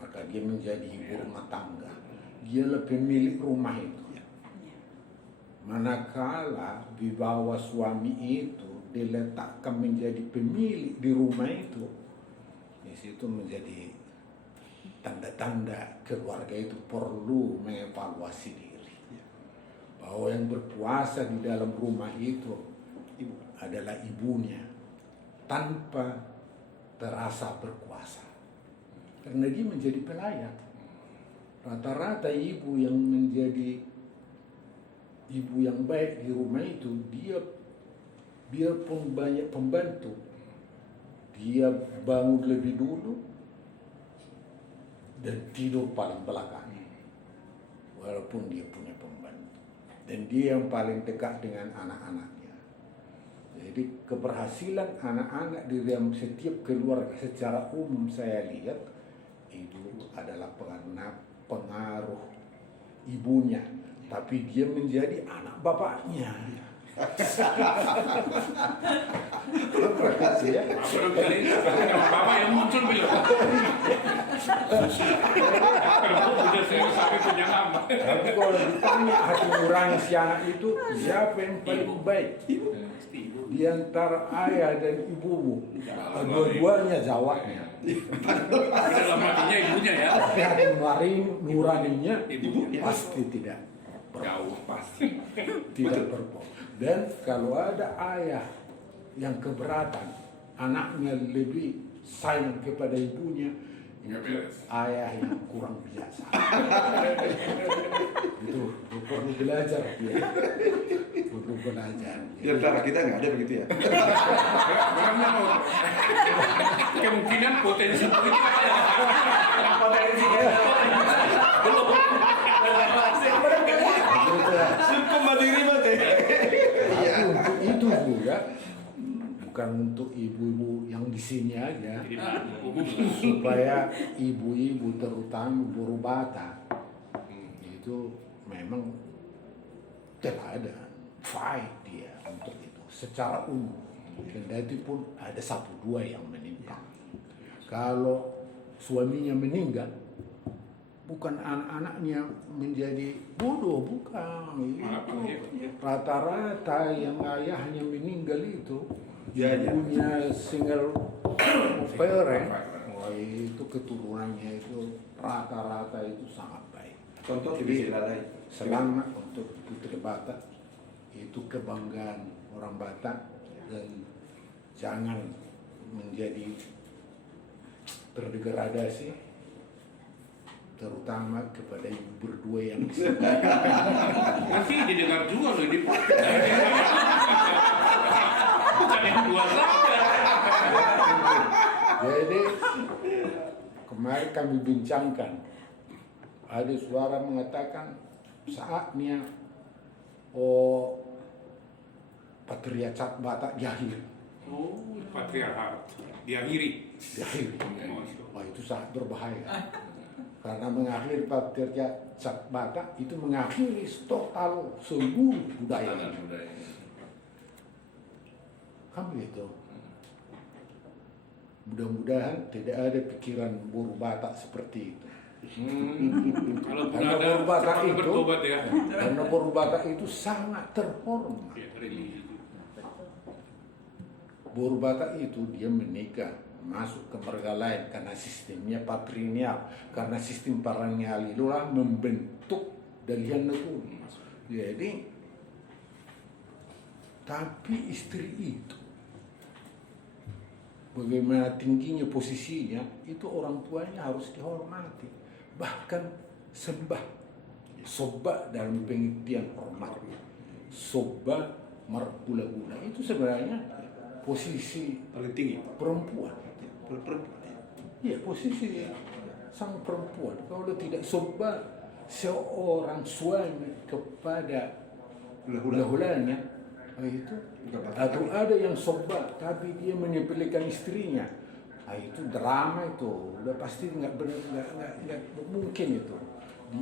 Maka dia menjadi ibu rumah tangga. Dia lebih milik rumah itu. Manakala di bawah suami itu diletakkan menjadi pemilik di rumah itu, di situ menjadi tanda-tanda keluarga itu perlu mengevaluasi diri. Bahwa yang berkuasa di dalam rumah itu adalah ibunya tanpa terasa berkuasa. Karena dia menjadi pelayan. Rata-rata ibu yang menjadi ibu yang baik di rumah itu, dia biarpun banyak pembantu, dia bangun lebih dulu dan tidur paling belakang, walaupun dia punya pembantu, dan dia yang paling dekat dengan anak-anaknya. Jadi keberhasilan anak-anak di dalam setiap keluarga secara umum saya lihat itu adalah pengaruh ibunya, tapi dia menjadi anak bapaknya. Terima kasih ya. Barangkali apa yang muncul bilang. Udah saya sampai punya nama. Tapi kalau ditanya hati nurani si anak itu siapa yang paling baik di antara ayah dan ibumu, dua-duanya jawabnya. Dalam hatinya ibunya ya. Tapi hati nuraninya Ibunya. pasti tidak Jauh pasti. tidak berbohong. Dan kalau ada ayah yang keberatan, anaknya lebih sayang kepada ibunya, Nggak beres. ayah yang kurang biasa. Itu perlu belajar dia. Perlu belajar. Di antara kita nggak ada begitu ya. Memangnya mau kemungkinan potensi begitu ada. Tapi untuk itu juga bukan untuk ibu-ibu yang di sini aja, supaya ibu-ibu terutama buru bata itu memang teladan fight dia untuk itu secara umum. Kendati pun ada satu dua yang meninggal. Kalau suaminya meninggal, bukan anak-anaknya menjadi bodoh, bukan. Itu rata-rata yang ayahnya meninggal itu punya single parent, wah itu keturunannya itu rata-rata itu sangat baik. Contoh di lain. Selamat untuk Putri Batak, itu kebanggaan orang Batak, dan jangan menjadi terdegradasi, terutama kepada ibu berdua yang Nanti didengar juga loh di podcast. Bukan yang dua saja. Jadi kemarin kami bincangkan, ada suara mengatakan saatnya patriarkat Batak jahil. Oh, patriarkat diakhiri. Jahil. Wah itu sangat berbahaya. Karena mengakhiri patriarkat Batak itu mengakhiri total seluruh budaya. Kan begitu. Mudah-mudahan tidak ada pikiran buru Batak seperti itu. Kalau Karena ada buru Batak cepat itu, bertobat ya. karena buru Batak itu sangat terhormat. Ya, religi. Buru Batak itu dia menikah, masuk ke marga lain karena sistemnya patrilineal, karena sistem patrilineal itulah membentuk dalihan negeri. Jadi, tapi istri itu, bagaimana tingginya posisinya, itu orang tuanya harus dihormati, bahkan sembah, soba dalam pengertian hormat, soba margula-gula itu sebenarnya posisi Paling tinggi. perempuan. Perempuan. Iya, posisi sang perempuan. Kalau tidak soba seorang suami kepada hula-hulanya, itu atau ada yang soba tapi dia menyepelekan istrinya, itu drama itu. Udah pasti nggak mungkin itu.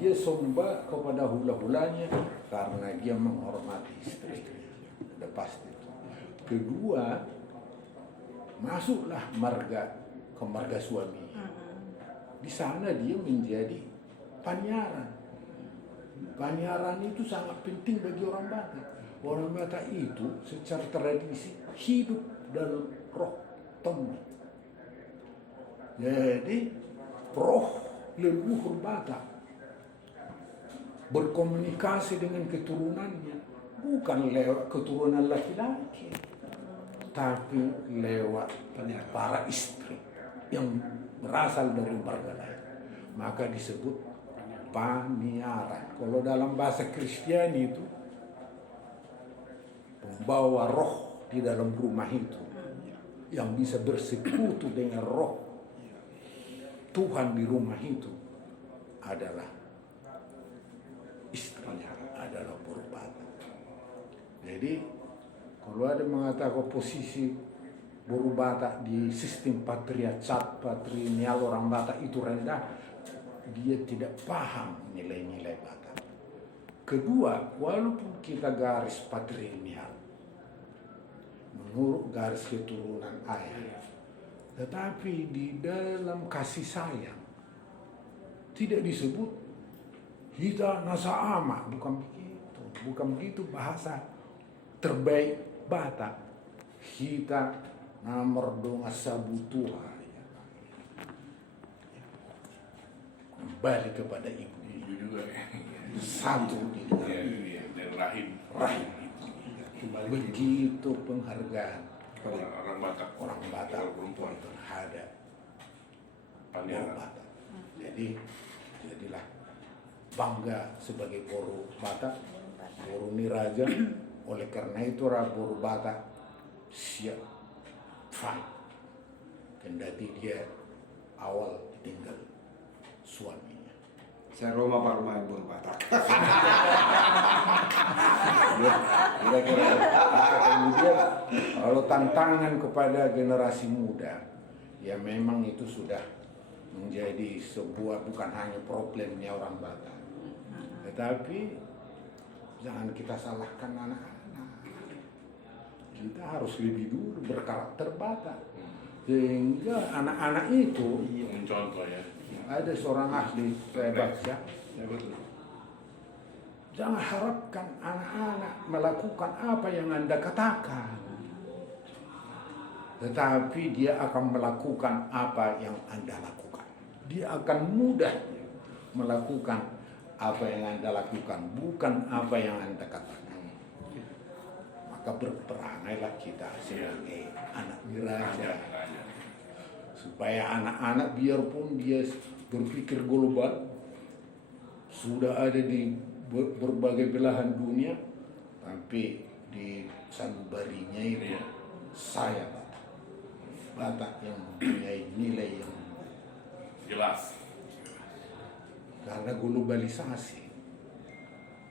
Dia soba kepada hula-hulanya karena dia menghormati istrinya. Udah pasti itu. Kedua, masuklah ke marga suaminya. Di sana dia menjadi panyaran. Panyaran itu sangat penting bagi orang Batak. Orang Batak itu secara tradisi hidup dalam roh temu. Jadi roh leluhur Batak berkomunikasi dengan keturunannya bukan lewat keturunan laki-laki, tapi lewat para istri yang berasal dari marga lain. Maka disebut panyaran. Kalau dalam bahasa Kristiani itu pembawa roh di dalam rumah itu, yang bisa bersekutu dengan roh Tuhan di rumah itu adalah istrinya, adalah Boru Batak. Jadi kalau ada mengatakan posisi Boru Batak di sistem patrinial orang Batak itu rendah, dia tidak paham nilai-nilai Batak. Kedua, walaupun kita garis patrinial menurut garis keturunan ayah, tetapi di dalam kasih sayang tidak disebut hita nasa ama, bukan begitu bahasa terbaik Batak. Hita nomor donga sabutua, kembali kepada ibu juga ya. satu di dalam Dan rahim begitu penghargaan orang Batak, orang Batak perempuan terhadap Boru Pandiaran. Batak. Jadi jadilah bangga sebagai Boru Batak, Boru Niraja. Oleh karena itu Boru Batak siap fight kendati dia awal ditinggal suaminya. Saya Roma Pak Rumah Boru Batak. Kira-kira. Kemudian kalau tantangan kepada generasi muda, ya memang itu sudah menjadi sebuah bukan hanya problemnya orang Batak, tetapi jangan kita salahkan anak-anak. Kita harus lebih dulu berkarakter Batak, sehingga anak-anak itu Contoh ya. ada seorang ahli saya baca. Ya betul. Jangan harapkan anak-anak melakukan apa yang Anda katakan, tetapi dia akan melakukan apa yang Anda lakukan. Dia akan mudah melakukan apa yang Anda lakukan, bukan apa yang Anda katakan. Maka berperangailah kita sebagai anak diraja, supaya anak-anak biarpun dia berpikir global, sudah ada di berbagai belahan dunia, tapi di sanubarinya itu saya Batak yang mempunyai nilai yang Jelas. karena globalisasi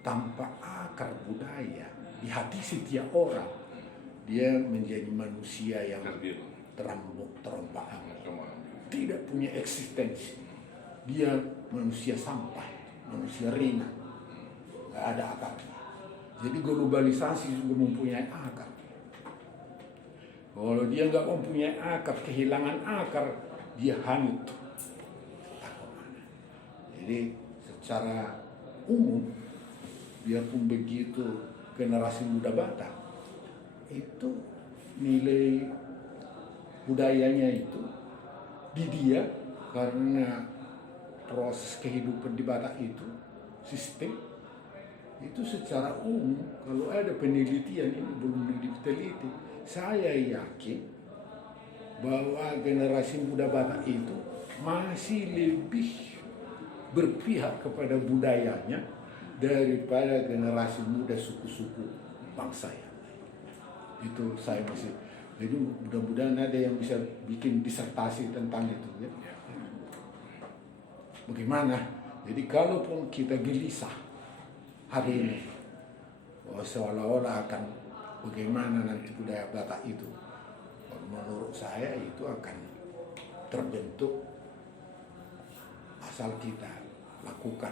tanpa akar budaya di hati setiap orang, dia menjadi manusia yang terombang-ambing, tidak punya eksistensi. Dia manusia sampah, manusia ringan, nggak ada akarnya. Jadi globalisasi juga mempunyai akar. Kalau dia nggak mempunyai akar, kehilangan akar, dia hanyut. Tak kemana. Jadi secara umum, biarpun begitu generasi muda Batak, itu nilai budayanya itu di dia, karena proses kehidupan di Batak itu sistem itu secara umum. Kalau ada penelitian, ini belum diteliti, saya yakin bahwa generasi muda Batak itu masih lebih berpihak kepada budayanya daripada generasi muda suku-suku bangsa yang lain. Itu saya masih. Jadi mudah-mudahan ada yang bisa bikin disertasi tentang itu. Ya. Bagaimana? Jadi kalaupun kita gelisah hari ini, seolah-olah akan bagaimana nanti budaya Batak itu, menurut saya itu akan terbentuk asal kita lakukan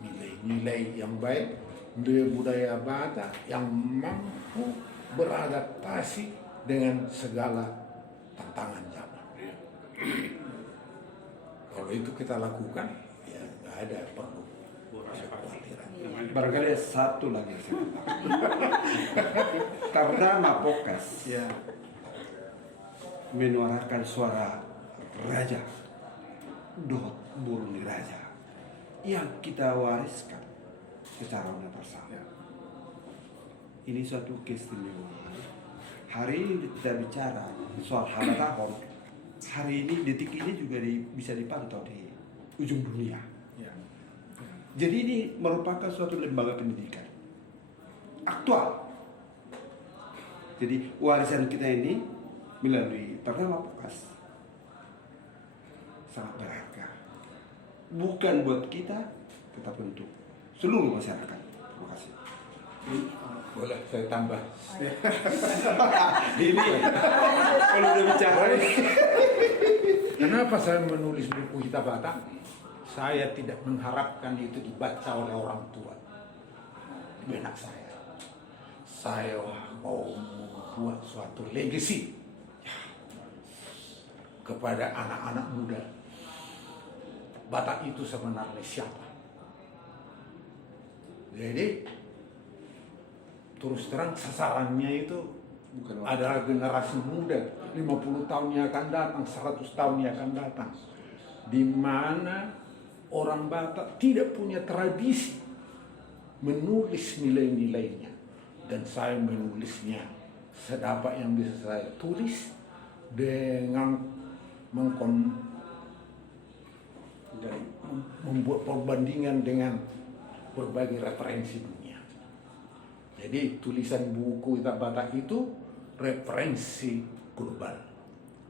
nilai-nilai yang baik, nilai budaya Batak yang mampu beradaptasi dengan segala tantangan zaman. Kalau itu kita lakukan, ya nggak ada perlu kekhawatiran. Barangkali satu lagi Ternama Podcast Ya. menyuarakan suara raja Boru Niraja yang kita wariskan secara universal. Ini suatu keistimewaan. Hari ini kita bicara soal tahun. Hari ini, detik ini juga bisa dipantau di ujung dunia. Jadi ini merupakan suatu lembaga pendidikan aktual. Jadi warisan kita ini melalui Ternama Pokes sangat berharga. Bukan buat kita, tetapi untuk seluruh masyarakat. Terima kasih. Boleh saya tambah? Ini kalau udah bicara ini. Kenapa saya menulis buku Hitam Batak? Saya tidak mengharapkan itu dibaca oleh orang tua di benak saya. Saya mau membuat suatu legacy kepada anak-anak muda. Batak itu sebenarnya siapa? Jadi terus terang sasarannya itu Bukan adalah generasi muda, 50 tahun yang akan datang, 100 tahun yang akan datang, di mana orang Batak tidak punya tradisi menulis nilai-nilainya, dan saya menulisnya sedapat yang bisa saya tulis dengan membuat perbandingan dengan berbagai referensi dunia. Jadi tulisan buku Hitam Batak itu referensi global,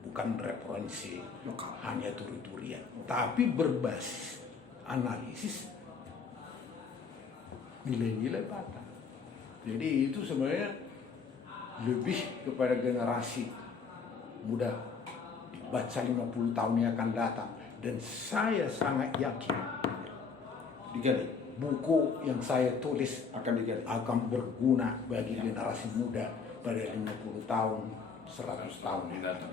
bukan referensi lokal, hanya turi-turian, tapi berbasis analisis nilai-nilai Batak. Jadi itu sebenarnya lebih kepada generasi muda, dibaca 50 tahun yang akan datang, dan saya sangat yakin Digali. buku yang saya tulis Akan digali. akan berguna bagi generasi muda pada 50 tahun, 100 tahun yang datang.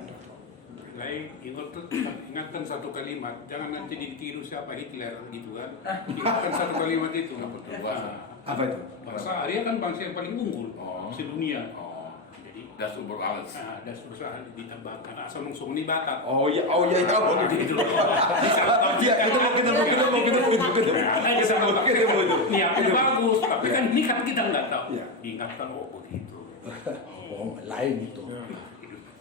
Lain, ingatkan satu kalimat, jangan nanti ditiru siapa Hitler gitu kan. Ingatkan satu kalimat itu. Apa itu? Bangsa Arya kan bangsa yang paling unggul sedunia. Jadi Das überalls. das berusaha ditambahkan asal langsung di Batak. Oh ya, itu apa gitu? Iya, ketemu. Niatnya bagus, tapi kan ini kan kita nggak tahu. Iya. Diingatkan begitu. Oh, lain itu.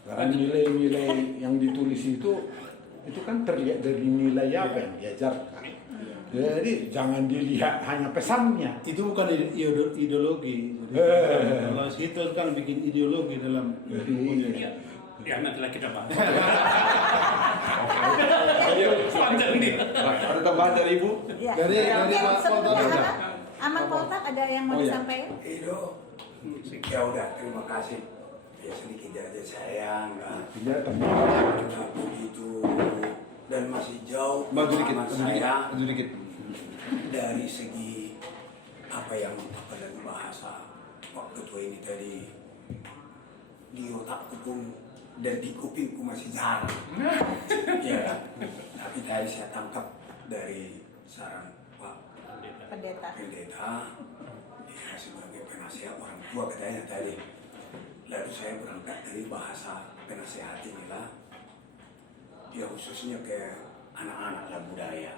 Karena nilai-nilai yang ditulis itu kan terlihat dari nilai apa yang diajarkan. Jadi jangan dilihat hanya pesannya. Itu bukan ideologi. Kalau itu kan bikin ideologi dalam bukunya. Iya. Ya nantilah kita bahas. Panjang nih. Ada tambahan dari Ibu? Ya. Dari Pak Poltak. Aman Poltak ada yang mau Oh, iya. disampaikan? Itu ya udah, terima kasih. Ya sedikit aja sayang, Tidak juga begitu dan masih jauh Maju dikit, pengalaman saya maju dikit. dari segi apa yang dalam bahasa Pak Ketua ini tadi di otakku pun dan di kupingku masih jarang. Ya, tapi tadi saya tangkap dari saran Pak Pendeta. Ya, sebagai penasihat orang tua katanya tadi. Lalu saya berangkat dari bahasa penasehat inilah, ya khususnya ke anak-anak dan budaya.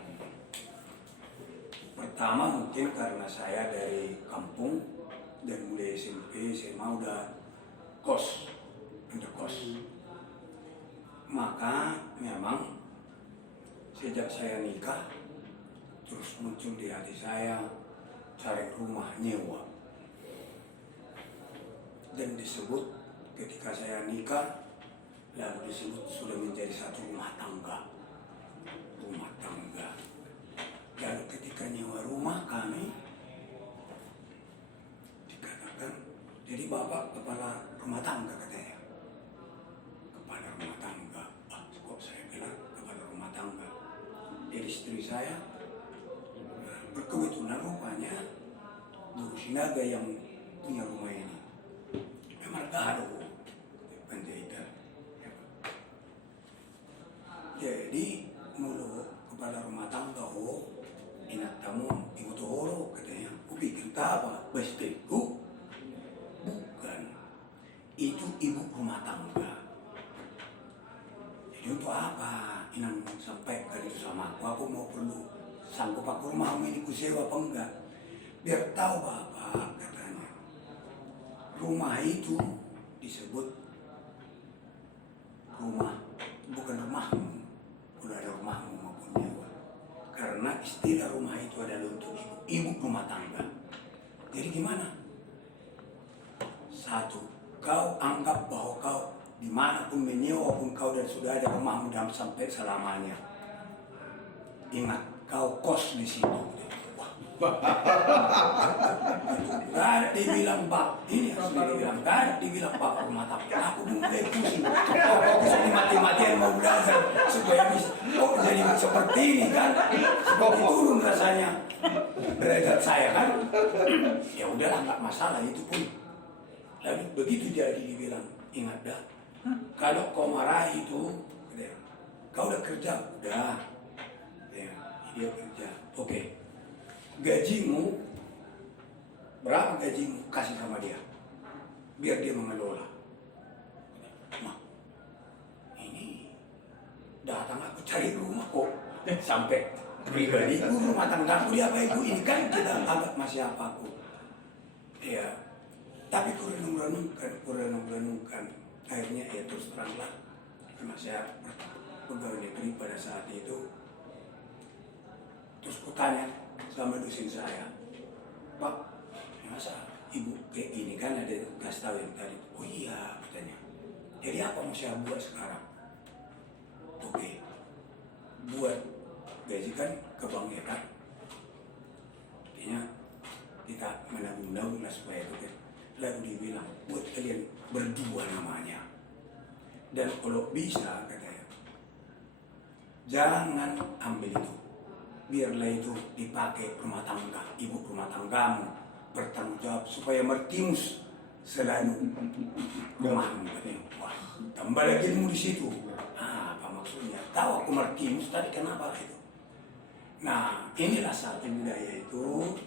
Pertama mungkin karena saya dari kampung dan mulai SMP, SMA udah kos, untuk kos. Maka memang sejak saya nikah terus muncul di hati saya cari rumah nyewa. Dan disebut ketika saya nikah lalu disebut sudah menjadi satu rumah tangga. Lalu ketika nyewa rumah kami dikatakan, jadi bapak kepala rumah tangga katanya. Kepala rumah tangga. Kok saya bilang kepala rumah tangga. Jadi istri saya berkebetulan rupanya Guru Sinaga yang punya rumah ini. Margado penjahitan. Jadi mulu kepala rumah tangga inat tamu ibu tuhoro katanya. Kupikir apa? Bestiku bukan. Itu ibu rumah tangga. Jadi untuk apa? Inan sampai kali itu sama aku mau perlu sanggup aku rumahmu ini kusewa apa enggak? Biar tahu bapak katanya. Rumah itu disebut rumah, bukan rumahmu. Udah ada rumahmu maupun nyewa. Karena istilah rumah itu adalah untuk ibu rumah tangga. Jadi gimana? Satu, kau dimanapun menyewa pun kau dan sudah ada rumahmu dan sampai selamanya. Ingat, kau kos di situ. Wah. Gak ada dibilang bak, ini harus dibilang, gak ada dibilang bak rumah tangga. Aku mulai pusing. Kau kesini mati-matian mau belajar supaya bisa. Kok jadi seperti ini kan? Kok turun rasanya derajat saya kan? Ya udahlah, nggak masalah itu pun. Lalu begitu jadi dibilang, ingat dah, kalau kau marah itu, kau udah kerja, udah, ya, dia kerja, oke. Gajimu, berapa gajimu kasih sama dia, biar dia mengelola. Nah, ini datang aku cari rumah kok, sampai pribadi rumah tanggaku dia apa itu, ini kan kita anggap masih apa aku, ya. Tapi kurenung-renungkan, akhirnya ya terus teranglah, karena saya pegawai negeri pada saat itu. Terus kutanya sama dosen saya, Pak, masa ibu kayak gini kan ada gas tahu yang tadi? Oh iya, katanya. Jadi apa mau saya buat sekarang? Oke, buat gaji kan ke bank ya kan? Artinya kita menabung-nabung lah supaya itu kan. Lalu dibilang, buat kalian berdua namanya. Dan kalau bisa, katanya, jangan ambil itu. Biarlah itu dipakai rumah tangga, ibu rumah tanggamu bertanggung jawab supaya mertimus selalu rumahmu. Wah, tambah lagi ilmu di situ. Apa maksudnya? Tahu aku mertimus tadi kenapa itu? Nah, inilah satu budaya itu.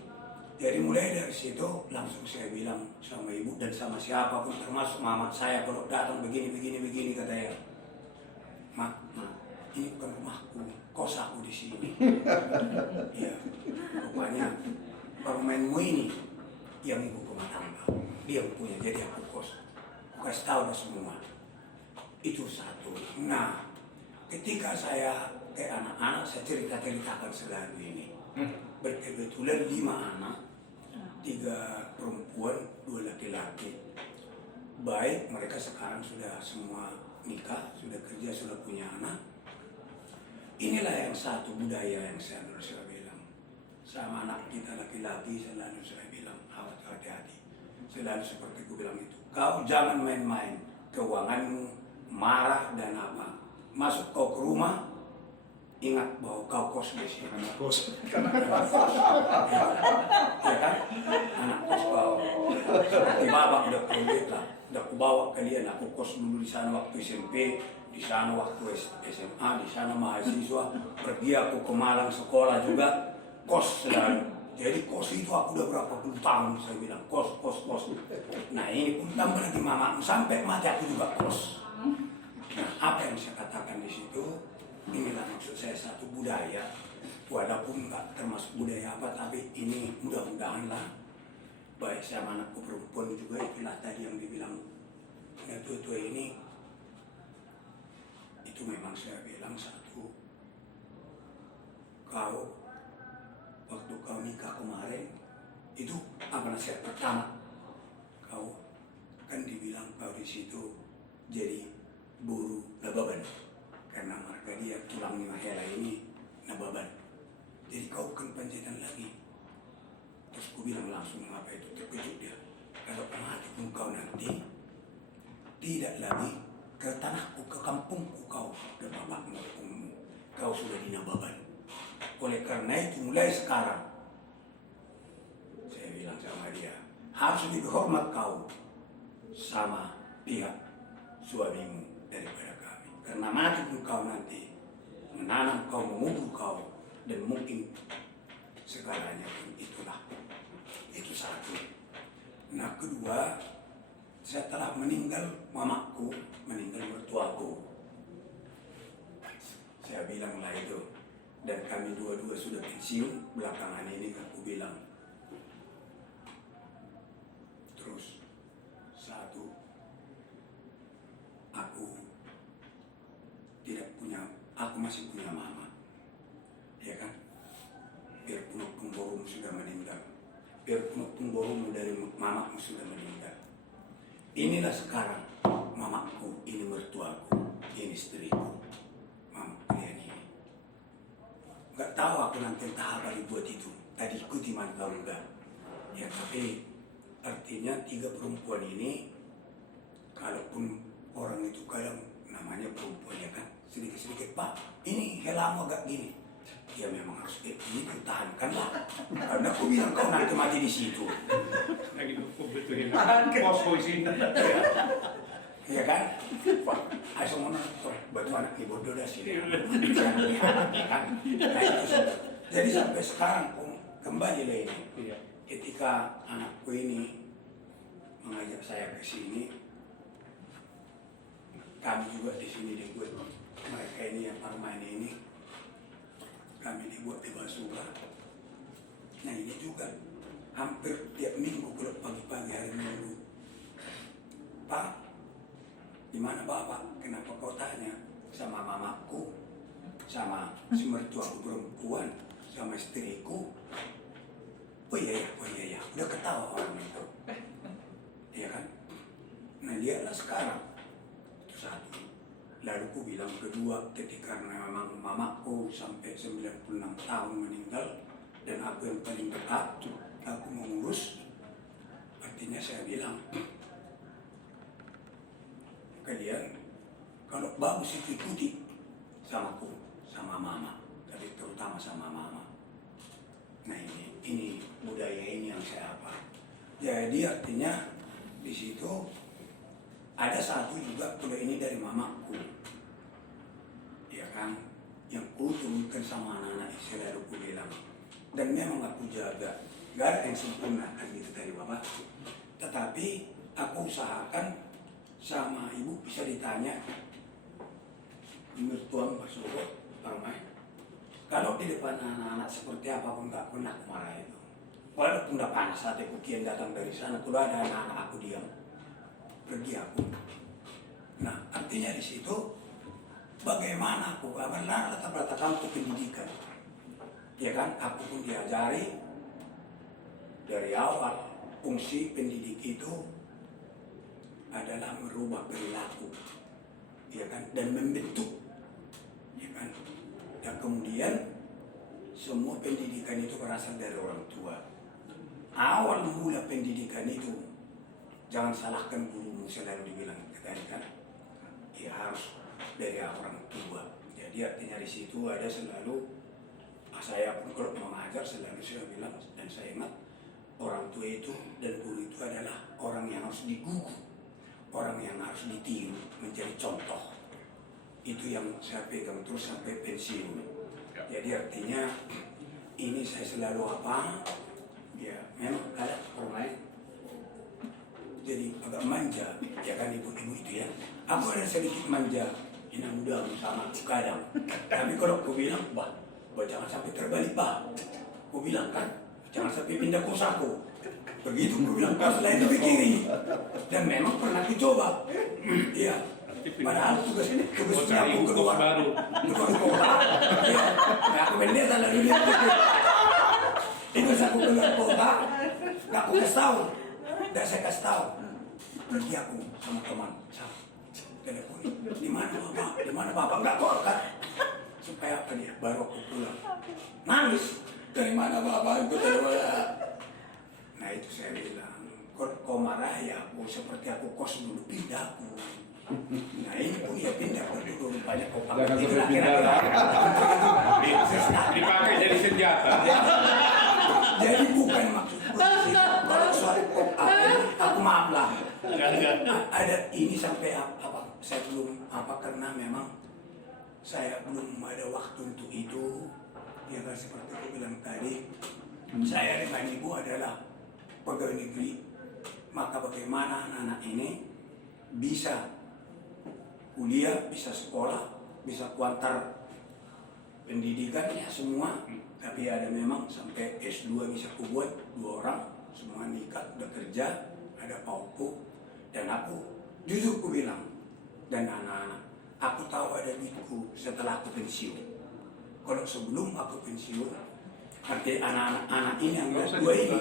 Jadi mulai dari situ langsung saya bilang sama ibu dan sama siapapun termasuk mama saya kalau datang begini katanya, Mak, ini bukan rumahku, kos aku di sini. Ya, rupanya permainmu ini yang ibu rumah tangga, dia punya jadi aku kos. Aku kasih tahu dah semua. Itu satu. Nah, ketika saya ke anak-anak saya ceritakan selalu ini. Berkebetulan 5 anak, 3 perempuan, 2 laki-laki. Baik, mereka sekarang sudah semua nikah, sudah kerja, sudah punya anak. Inilah yang satu budaya yang saya bilang. Sama anak kita laki-laki selalu saya bilang, hati-hati. Selalu seperti aku bilang itu. Kau jangan main-main keuanganmu, marah dan apa. Masuk kau ke rumah, ingat bahwa kau kos di sini. Anak kos. Ya kan? Anak kos kau. Seperti babak udah kulit lah. Udah kubawa kalian. Aku kos dulu di sana waktu SMP, di sana waktu SMA, di sana mahasiswa. Pergi aku ke Malang sekolah juga, kos selalu. Jadi kos itu aku udah berapa puluh tahun saya bilang kos. Nah ini pun tambah lagi mamamu sampai mati aku juga kos. Nah apa yang saya katakan di situ? Inilah maksud saya satu budaya, walaupun nggak termasuk budaya apa, tapi ini mudah-mudahan lah baik sama anakku perempuan juga itulah tadi yang dibilang tua-tua ini, itu memang saya bilang satu, kau waktu kau nikah kemarin itu apa nasihat pertama kau kan dibilang kau di situ jadi buru nababan. Karena marga dia tulang mahela ini nababan. Jadi kau bukan panjatan lagi. Terus ku bilang langsung apa itu, terkejut dia. Kalau mati pun kau nanti tidak lagi ke tanahku, ke kampungku kau, ke bapakmu, kampungmu. Kau sudah di nababan. Oleh karena itu mulai sekarang saya bilang sama dia, harus lebih hormat kau sama pihak suamimu daripada kami. Karena mati pun kau nanti menanam kau, memupuk kau, dan mungkin segalanya pun itulah. Itu satu. Nah kedua, setelah meninggal mamaku, meninggal mertuaku, saya bilang lah itu, dan kami dua-dua sudah pensiun belakangan ini, aku bilang terus satu, aku tidak punya, aku masih punya mama, ya kan? Biarpun pemborumu sudah meninggal, biarpun pemborumu dari mamamu sudah meninggal, inilah sekarang mamaku ini tahu aku nanti entah apa dibuat itu. Tadi ikuti mantau enggak. Ya tapi artinya 3 perempuan ini, kalaupun orang itu kadang namanya perempuan ya kan, sedikit-sedikit Pak, ini helamo agak gini. Ya memang harus kayak gitu, tahankan lah. Karena aku bilang kau nanti mati di situ. Lagi betul pos polisi. Iya kan? Wah, asal mana tuh batu anak ibu udah sih. Kan? Nah, itu jadi sampai sekarang kembali lagi ini. Ketika anakku ini mengajak saya ke sini, kami juga di sini dibuat mereka ini yang permain ini, kami dibuat di Basura. Nah ini juga hampir tiap minggu kalau pagi-pagi hari Minggu, Pak, di mana Bapak? Kenapa kau tanya sama mamaku, sama si mertuaku perempuan, sama istriku? Oh iya ya, udah ketawa orang itu, iya kan? Nah lihatlah sekarang, itu satu. Lalu ku bilang kedua, ketika memang mamaku sampai 96 tahun meninggal dan aku yang paling dekat, aku mengurus, artinya saya bilang, kalian kalau bagus itu ikuti sama aku, sama mama, tapi terutama sama mama. Nah ini budaya ini yang saya apa. Jadi artinya di situ ada satu juga kalau ini dari mamaku, ya kan, yang ku turunkan sama anak-anak selalu ku bilang. Dan memang aku jaga, gak ada yang sempurna kan gitu tadi Bapak. Tetapi aku usahakan sama ibu bisa ditanya, mertua Pak Sugo, Parmai, kalau di depan anak-anak seperti apapun gak pernah aku marah itu. Walaupun udah panas saat aku kian datang dari sana, kalau ada anak-anak aku diam, pergi aku. Nah artinya di situ bagaimana aku berlarang rata-rata kamu pendidikan. Ya kan, aku pun diajari dari awal fungsi pendidik itu adalah merubah perilaku, ya kan, dan membentuk, ya kan. Dan kemudian semua pendidikan itu berasal dari orang tua. Awal mula pendidikan itu jangan salahkan gurumu, selalu dibilang tadi kan, ya harus dari orang tua. Jadi artinya di situ ada selalu, saya pun kalau mengajar selalu saya bilang dan saya ingat, orang tua itu dan guru itu adalah orang yang harus digugu, orang yang harus ditiru, menjadi contoh. Itu yang saya pegang terus sampai pensiun. Jadi artinya ini saya selalu apa? Ya memang ada orang lain. Jadi agak manja, ya kan ibu-ibu itu ya. Aku ada sedikit manja, ini mudah sama kadang. Tapi kalau aku bilang, bah jangan sampai terbalik bah. Aku bilang kan, jangan sampai pindah kosaku. Begitu aku bilang pas lain lebih kiri. Dan memang pernah dicoba. Iya. Padahal tugasnya aku keluar kota. Ya, aku pendeta lalu dia. Tugas aku keluar kota, aku kasih tahu, dan saya kasih tahu. Pergi aku sama teman, telepon. Di mana bapak? Enggak kok kan? Supaya apa dia? Baru aku pulang. Nangis. Dari mana bapak? Itu telepon. Nah itu saya bilang, kau marah ya aku seperti aku kos dulu pindah aku. Nah ini pun ya pindah dulu banyak kau pakai. Dipakai jadi senjata. Jadi bukan maksudku. Kalau soal aku maaf lah. Ada ini sampai apa? Saya belum apa karena memang saya belum ada waktu untuk itu. Ya kan seperti aku bilang tadi, saya dengan ibu adalah pegawai negeri. Maka bagaimana anak-anak ini bisa kuliah, bisa sekolah, bisa kuantar pendidikannya semua. Tapi ada memang sampai S2 bisa kubuat 2 orang, semua nikah, udah kerja, ada pauku. Dan aku jujur ku bilang, dan anak-anak, aku tahu ada duitku setelah aku pensiun. Kalau sebelum aku pensiun, nanti anak-anak ini yang dua ini.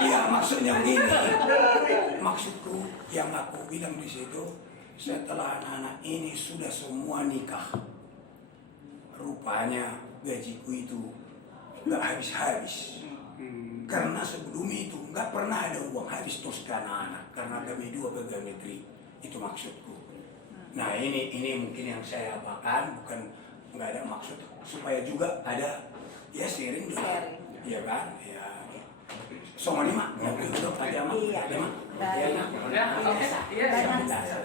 Iya maksudnya begini, maksudku ya yang aku bilang di situ, setelah anak-anak ini sudah semua nikah, rupanya gajiku itu nggak habis-habis. Karena sebelum itu nggak pernah ada uang habis terus ke anak-anak, karena kami dua pegawai negeri, itu maksudku. Nah ini mungkin yang saya apakan, bukan nggak ada maksud, supaya juga ada ya sharing juga, ya kan, ya. Soalnya mak, untuk aja mak, ada mak.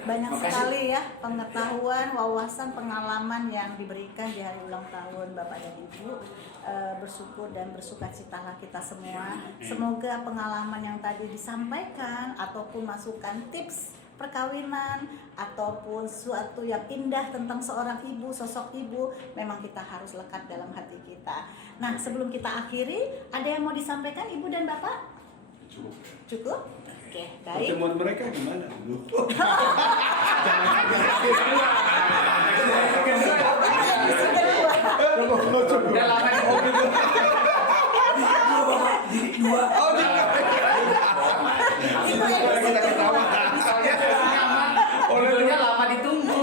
Banyak sekali ya pengetahuan, wawasan, pengalaman yang diberikan di hari ulang tahun Bapak dan Ibu. Bersyukur dan bersukacitalah kita semua. Semoga pengalaman yang tadi disampaikan ataupun masukan tips perkawinan ataupun sesuatu yang indah tentang seorang ibu, sosok ibu, memang kita harus lekat dalam hati kita. Nah, sebelum kita akhiri, ada yang mau disampaikan Ibu dan Bapak? Cukup? Oke, baik. Pertemuan mereka gimana? Udah lama di mobil. Dua. Kita ketawa. Judulnya lama ditunggu.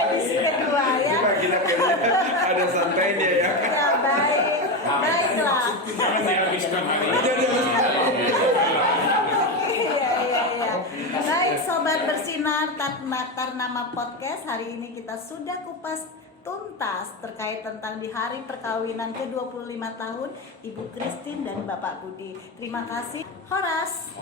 Edisi kedua ya. Kita ada santainya ya. Ya, baik. Baiklah. Jangan dihabiskan hari ini. Iya. Baik Sobat Bersinar Tarnama Podcast, hari ini kita sudah kupas tuntas terkait tentang di hari perkawinan ke-25 tahun Ibu Christine dan Bapak Budi. Terima kasih. Horas.